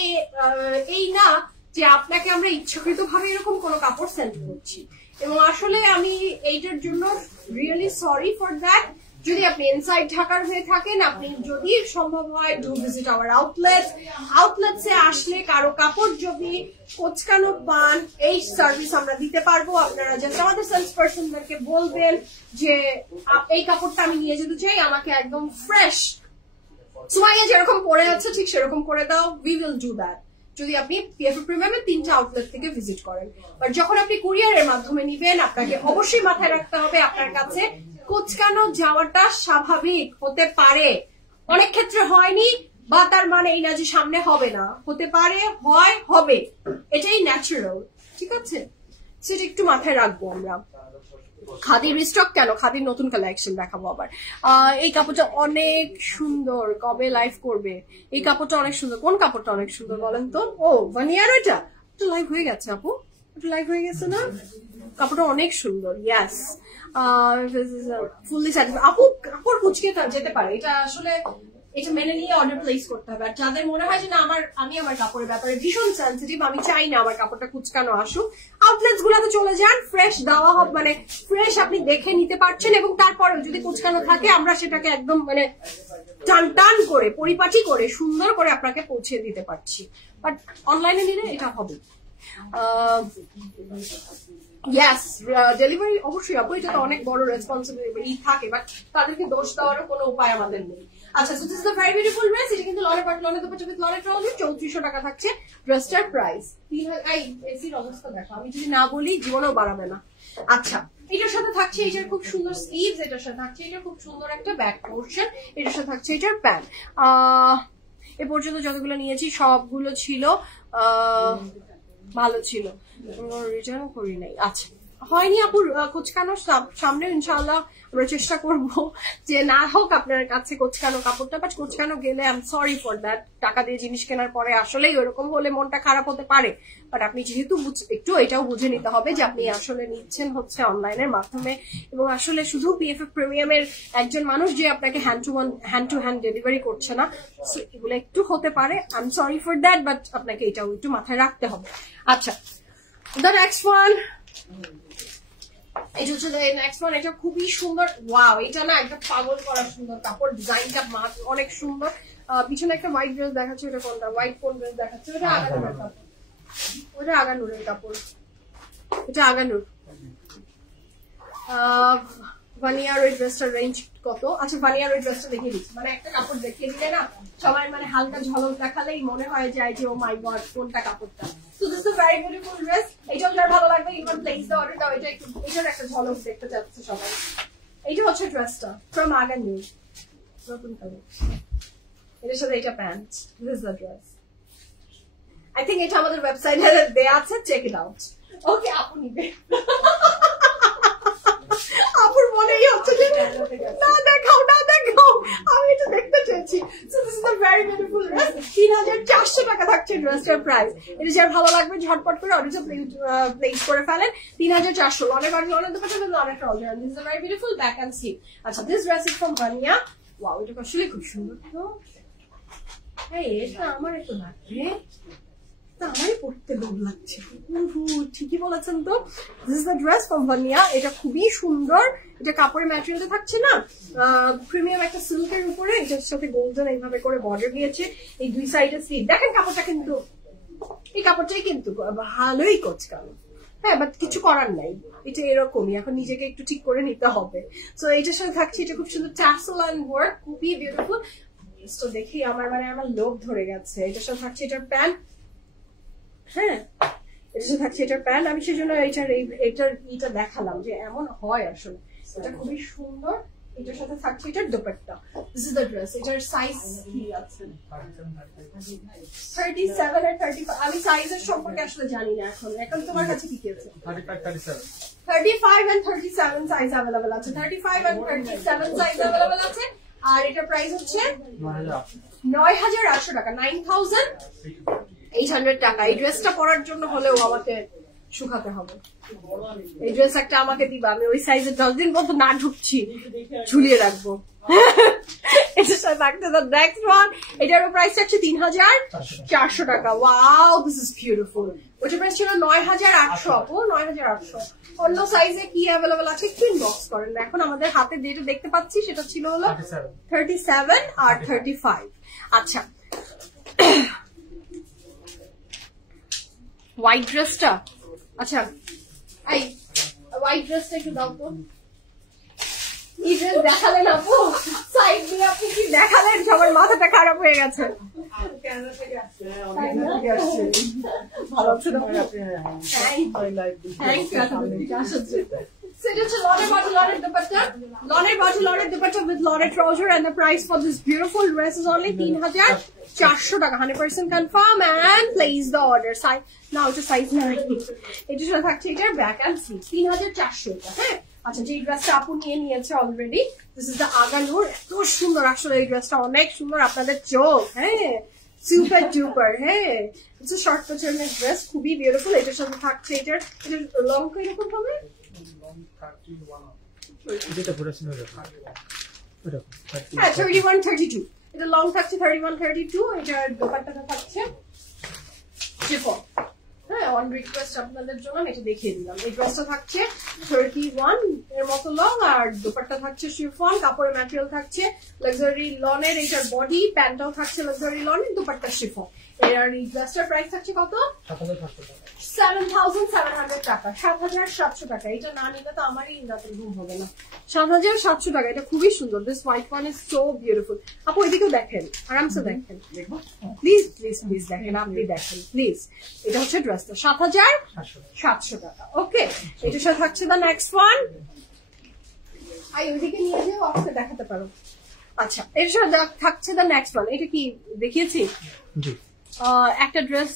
এই না যে আপনাকে আমরা ইচ্ছাকৃত ভাবে এরকম কোনো কাপড় সেন্ড করছি, এবং আসলে আমি এইটার জন্য রিয়েলি সরি ফর দ্যাট। যদি আপনি ইনসাইড ঢাকার হয়ে থাকেন, আপনি যদি সম্ভব হয় ডু ভিজিট আওয়ার আউটলেটসে আসলে কারো কাপড় যদি কোচকানো পান, এই সার্ভিস আমরা দিতে পারবো। আপনারা জাস্ট আমাদের সেলস পার্সনদেরকে বলবেন যে এই কাপড়টা আমি নিয়ে যেতে চাই, আমাকে একদম ফ্রেশ সুমাইয়া যেরকম পরে আছে ঠিক সেরকম করে দাও, উই উইল ডু দ্যাট, যদি আপনি পিএফএফ প্রিমিয়ামে 3টা আউটলেট থেকে ভিজিট করেন। বাট যখন আপনি কুরিয়ারের মাধ্যমে নিবেন, আপনাকে অবশ্যই মাথায় রাখতে হবে আপনার কাছে কোচকানো যাওয়াটা স্বাভাবিক হতে পারে, অনেক ক্ষেত্রে হয়নি, বা তার মানে এই না যে সামনে হবে না, হতে পারে, হবে, এটাই ন্যাচারাল। ঠিক আছে, সেটা একটু মাথায় রাখবো আমরা। খাদির রিস্টক কেন, খাদির নতুন কালেকশন দেখাবো আবার। এই কাপড়টা অনেক সুন্দর, কবে লাইভ করবে? এই কাপড়টা অনেক সুন্দর। কোন কাপড়টা অনেক সুন্দর বলেন তো? ও ভানিয়ার, এটা একটু লাইভ হয়ে গেছে আপু, একটু লাইভ হয়ে গেছে না? কাপড়টা অনেক সুন্দর, ইয়াস, ফুললি স্যাটিসফাইড। আপু কাপড় কুচকে যেতে পারে, এটা আসলে এটা মেনে নিয়ে অর্ডার প্লেস করতে হবে। আর যাদের মনে হয় যে না আমি আমার কাপড়ের ব্যাপারে ভীষণ সেন্সিটিভ, আমি চাই না আমার কাপড়টা কুচকানো আসুক, আউটলেটস গুলাতে চলে যান, ফ্রেশ দেওয়া হবে, মানে ফ্রেশ আপনি দেখে নিতে পারছেন, এবং তারপরে যদি কুচকানো থাকে আমরা সেটাকে একদম মানে টান টান করে, পরিপাটি করে, সুন্দর করে আপনাকে পৌঁছে দিতে পারছি। বাট অনলাইনে নিলে এটা হবে। ইয়েস, ডেলিভারি অবশ্যই আপু, এটা তো অনেক বড় রেসপন্সিবিলিটি থাকে, বাট তাদেরকে দোষ দেওয়ারও কোনো উপায় আমাদের নেই। আচ্ছা, so this is the very beautiful dress. এটা কিন্তু লনের পাট, লনের দুপাট্টা উইথ লনের ট্রাউজার, 3400 টাকা থাকছে ড্রেসটার প্রাইস। এসির অবস্থা দেখো, আমি যদি না বলি জীবনেও বাড়াবে না। আচ্ছা, এটার সাথে থাকছে এটার খুব সুন্দর স্লিভস, এটার সাথে থাকছে এটা খুব সুন্দর একটা ব্যাক পোর্শন, এটার সাথে থাকছে এটার প্যান্ট। এ পর্যন্ত যতগুলো নিয়েছি সবগুলো ছিল ভালো ছিল, রিটার্ন করি নাই। আচ্ছা, হয়নি আপুর কোচকানোর সামনে ইনশাআল্লাহ আমরা চেষ্টা করব যে না হোক আপনার কাছে কোচকানো কাপড়টা, বাট কোচকানো গেলে I am sorry for that. টাকা দিয়ে জিনিস কেনার পরে আসলেই ওরকম হলে মনটা খারাপ হতে পারে, বাট আপনি যেহেতু একটু এটাও বুঝে নিতে হবে যে আপনি আসলে নিচ্ছেন হচ্ছে অনলাইনের মাধ্যমে, এবং আসলে শুধু PFF প্রিমিয়ামের একজন মানুষ যে আপনাকে হ্যান্ড টু হ্যান্ড ডেলিভারি করছে না, এগুলো একটু হতে পারে। I am sorry for that, but আপনাকে এটাও একটু মাথায় রাখতে হবে। আচ্ছা, দ্য নেক্সট ওয়ান, এটা হচ্ছে নেক্সট ওয়ান। এটা খুবই সুন্দর, ওয়াও, এটা না একটা পাগল করা সুন্দর কাপড়, ডিজাইনটা অনেক সুন্দর। পিছনে একটা হোয়াইট ড্রেস দেখাচ্ছে, ওটা কোনটা, হোয়াইট কোন ড্রেস দেখাচ্ছে? ওটা আগানুরের কাপড়, ওটা আগানুরের কাপড়, এটা আগানুর। ভানিয়ার ওই ড্রেসটার রেঞ্জ কত? আচ্ছা, ভানিয়ার ওই ড্রেসটা দেখিয়ে দিচ্ছি, মানে একটা কাপড় দেখিয়ে দিলে না সবাই মানে হালকা ঝলক দেখালেই মনে হয় যায় যে ও মাই গড কোনটা কাপড়টা। So this is a very beautiful dress. এটাও যার ভালো লাগবে you can place the order. দাও, এটা একটু এটার একটা ঝলক দেখতে চাচ্ছে সবাই। এইটা হচ্ছে ড্রেসটা from Aganur, নতুন কালার, এটার সাথে এটা pant. This is the dress. I think এটা আমাদের ওয়েবসাইটে দেয়া আছে, চেক ইট আউট। ওকে, আপু নিবে। আপুর মনেই হচ্ছে যে না দেখাও, না দেখাও, আমি এটা দেখতে চাইছি। So this is a very beautiful dress. 3400 টাকা থাকছে ড্রেসটার প্রাইস। এটা যার ভালো লাগবে ঝটপট করে অর্ডারটা প্লেস করে ফেলেন। 3400 লনের বাড়ি লনের দোকানে লনের trouser. This is a very beautiful back and sleeve. আচ্ছা, this dress is from Vania. Wow, এটা আসলে খুব সুন্দর তো। এই এটা আমার একটু লাগবে, আমারই পড়তে লোভ লাগছে। ঠিকই বলেছেন তো। This is the dress from Vania. এটা খুবই সুন্দর, এটা কাপড়ের ম্যাটেরিয়ালটা থাকছে না প্রিমিয়াম একটা সিল্কের উপরে, এটার সাথে গোল্ডেন এইভাবে করে বর্ডার দিয়েছে, এই দুই সাইডে স্লিভ। দেখেন কাপড়টা কিন্তু, এই কাপড়টাই কিন্তু ভালোই কোচকানো, হ্যাঁ, বাট কিছু করার নাই, এটা এরকমই, এখন নিজেকে একটু ঠিক করে নিতে হবে। তো এটার সাথে থাকছে এটা খুব সুন্দর ট্যাসেল এন্ড ওয়ার্ক, খুবই বিউটিফুল। তো দেখি আমার লোভ ধরে গেছে। এটার সাথে থাকছে এটার প্যান্ট, হ্যাঁ, এটা থাকছে এটার প্যান্ট। আমি সেজন্য এটা দেখালাম যে এমন হয় আসলে, এটা খুবই সুন্দর। এটার সাথে থাকছে এটার dupatta. This is the dress. এটার সাইজ কি আছে? 37 আর 35। আমি সাইজের সম্পর্কে আসলে জানি না এখন তোমার কাছে কি কি আছে? 35 and 37 সাইজ अवेलेबल আছে। 35 and 37 সাইজ अवेलेबल আছে। আর এটার প্রাইস হচ্ছে 9800 টাকা, 9800 টাকা। এই ড্রেসটা পরার জন্য হলেও আমাকে শুকাতে হবে। এই ড্রেস একটা আমাকে দিবা, আমি ওই সাইজের 10 দিন পর্যন্ত না ঢুকছি ঝুলিয়ে রাখবো। এটার সাথে থাকতে দ্য নেক্সট ওয়ান। এটারও প্রাইস আছে 3400 টাকা। Wow, this is beautiful. ওটার প্রাইস ছিল 9800। ও 9800। অন্য সাইজে কি অ্যাভেলেবল আছে একটু ইনবক্স করেন। এখন আমাদের হাতে যেটা দেখতে পাচ্ছি সেটা ছিল হলো 37 আর 35। আচ্ছা, হোয়াইট ড্রেসটা, আচ্ছা এই হোয়াইট ড্রেসটা একটু দাও তো। এই ড্রেস দেখালেন আপু, সাইড দিয়ে আপনি কি দেখালেন, সবার মাথাটা খারাপ হয়ে গেছে। ভালো আছে না? সেটা হচ্ছে লনের বাটি লনের দুপাট্টা, লনের বাটি লনের দুপাট্টা with লনের trouser, and the price for this beautiful dress is only 3400 টাকা। 100% confirm and place the order. Size now it's a size 9. এটা সাথে থাকছে এটার ব্যাক এন্ড স্লিভ। 3400 টাকা। হ্যাঁ, আচ্ছা, যে ড্রেসটা আপু নিয়েছে already, this is the Aganoor. এত সুন্দর আসলে এই ড্রেসটা, অনেক সুন্দর, আপনাদের চোখ, হ্যাঁ, সুপার ডুপার। হ্যাঁ, ইটস আ শর্ট প্যাটার্নের ড্রেস, খুবই বিউটিফুল। এটার সাথে থাকছে এটার লং কিরকম হবে? হ্যাঁ, 31, 32। এটা লং থাকছে 31, 32। এটার দোপাট্টাটা থাকছে শিফন। হ্যাঁ, অন রিকোয়েস্ট আপনাদের জন্য আমি এটা দেখিয়ে দিলাম। এই ড্রেসটা থাকছে 31 এর মতো লং, আর দোপাট্টা থাকছে শিফন, কাপড়ের ম্যাটেরিয়াল থাকছে লাক্সারি লনের। এটার বডি প্যান্টটাও থাকছে লাক্সারি লনের, দোপাট্টা শিফন। এর এই ড্রেসটার প্রাইস থাকছে কত? 7700 টাকা। 7700 টাকা। এটা না নিলে তো আমারই রাতের ঘুম হবে না। 7700 টাকা। এটা খুবই সুন্দর। This white one is so beautiful. আপু এদিকেও দেখেন, আরামসে দেখেন, প্লিজ প্লিজ প্লিজ দেখেন, আপনি দেখেন প্লিজ। এটা হচ্ছে ড্রেসটা 7700 টাকা। ওকে, এটার সাথে থাকছে দ্য নেক্সট ওয়ান। আই ওইদিকে নিয়ে যাও, আপনি দেখাতে পারো। আচ্ছা, এর সাথে থাকছে দ্য নেক্সট ওয়ান। এটা কি দেখিয়েছি? একটা ড্রেস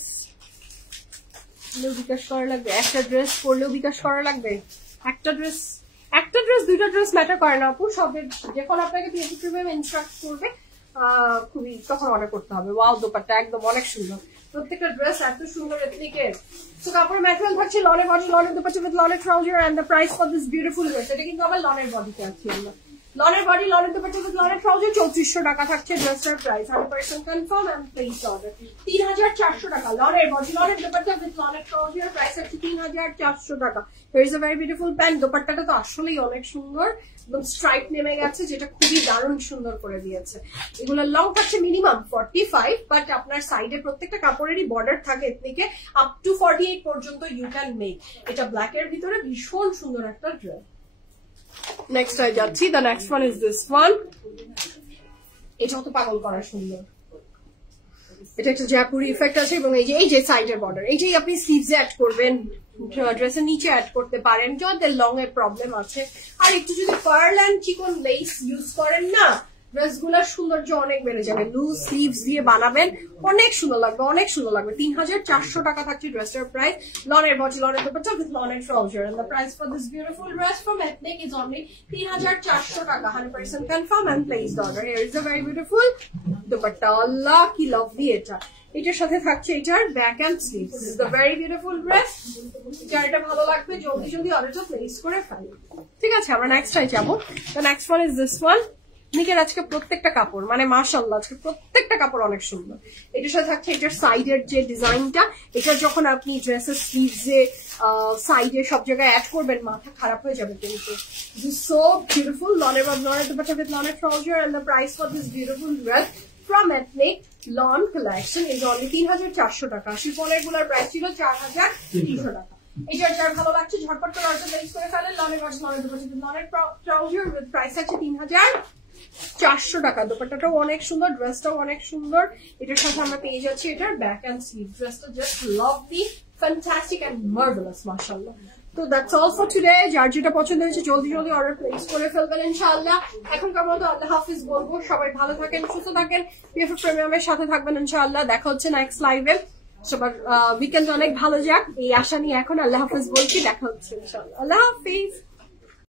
বিকাশ করা লাগবে, একটা ড্রেস পরলেও বিকাশ করা লাগবে, একটা ড্রেস দুইটা ড্রেস ম্যাটার করে না আপু, সবের যখন আপনাকে PFF প্রিমিয়াম ইনস্ট্রাক্ট করবে খুবই তখন অর্ডার করতে হবে। ওয়াও দোপাট্টা একদম অনেক সুন্দর, প্রত্যেকটা ড্রেস এত সুন্দর এথনিকের। সো কাপড়ের ম্যাটেরিয়াল থাকছে লনের বডি, লনের দোপাট্টা উইথ লনের trouser and the price for this beautiful dress. এটা কিন্তু আবার লনের বডিতে আছে, আমরা লনের বডি, লনের দোপাট্টা উইথ লনের ট্রাউজার 3400 টাকা থাকছে ড্রেসটার price. 100% confirm and place order. 3400 টাকা লনের বডি, লনের দোপাট্টা উইথ লনের ট্রাউজার, প্রাইস হচ্ছে 3400 টাকা। Here is a very beautiful pant. দোপাট্টাটা তো আসলেই অনেক সুন্দর, একদম স্ট্রাইপ নেমে গেছে, যেটা খুবই দারুণ সুন্দর করে দিয়েছে। এগুলো লং থাকছে মিনিমাম 45, বাট আপনার সাইডে প্রত্যেকটা কাপড়েরই বর্ডার থাকে এথনিকে, আপ টু 48 পর্যন্ত ইউ ক্যান মেক। এটা ব্ল্যাক এর ভিতরে ভীষণ সুন্দর একটা ড্রেস। নেক্সট আই যাচ্ছি, the next one is this one. এটাও তো পাগল করা সুন্দর, এটা একটা জয়পুরি ইফেক্ট আছে, এবং এই যে সাইডের বর্ডার, এইটাই আপনি স্লিভসে অ্যাড করবেন, ড্রেসের নিচে অ্যাড করতে পারেন যাদের লং এর প্রবলেম আছে। আর একটু যদি পার্ল এন্ড চিকন লেস ইউজ করেন না, ড্রেস গুলার সৌন্দর্য অনেক বেড়ে যাবে। লুজ স্লিভস দিয়ে বানাবেন, অনেক সুন্দর লাগবে, অনেক সুন্দর লাগবে। 3400 টাকা থাকছে ড্রেসটার প্রাইস। লনের বডি, লনের দোপাট্টা উইথ লনের trouser, and the price for this beautiful dress from Ethnic is only 3400 টাকা। 100% confirm and placed order. Here is a very beautiful dupatta. Allah কি লাভলি এটা। এটার সাথে থাকছে এটার back and sleeve. This is the very beautiful dress. যার এটা ভালো লাগবে জলদি অর্ডারটা প্লেস করে ফেলুন। ঠিক আছে, আমরা নেক্সট টাই যাবো। The next one is this one. নিকের আজকে প্রত্যেকটা কাপড় মানে মাশাআল্লাহ, আজকে প্রত্যেকটা কাপড় অনেক সুন্দর। এটার সাথে থাকছে এটার সাইডের যে ডিজাইনটা, এটা যখন আপনি ড্রেসের স্লিভসে সাইডে সব জায়গায় অ্যাড করবেন মাথা খারাপ হয়ে যাবে কিন্তু। This is so beautiful. লনের দোপাট্টা উইথ লনের trouser, and the price for this beautiful dress from Ethnic lawn collection is only 3400 টাকা। শিফনের গুলার প্রাইস ছিল 4300 টাকা। এটার যার ভালো লাগছে ঝটপট করে অর্ডার প্লেস করে ফেলেন। লনের বডি, লনের দোপাট্টা উইথ লনের ট্রাউজার, উইথ প্রাইস আছে 3400 টাকা। দোপাট্টাটাও অনেক সুন্দর, ড্রেসটাও অনেক সুন্দর। এটার সাথে আমরা পেয়ে যাচ্ছি এটার ব্যাক এন্ড স্লিভ। ড্রেসটা just lovely, fantastic and marvellous, মাশাআল্লাহ। তো দ্যাটস অল ফর টুডে। যার যেটা পছন্দ হয়েছে জলদি অর্ডার প্লেস করে ফেলবেন ইনশাআল্লাহ। এখনকার মতো আল্লাহ হাফিজ বলবো। সবাই ভালো থাকেন, সুস্থ থাকেন, PFF প্রিমিয়ামের সাথে থাকবেন ইনশাআল্লাহ। দেখা হচ্ছে নেক্সট লাইভে। সবার উইকেন্ড অনেক ভালো যাক এই আশা নিয়ে এখন আল্লাহ হাফিজ বলছি। দেখা হচ্ছে ইনশাআল্লাহ। আল্লাহ হাফিজ।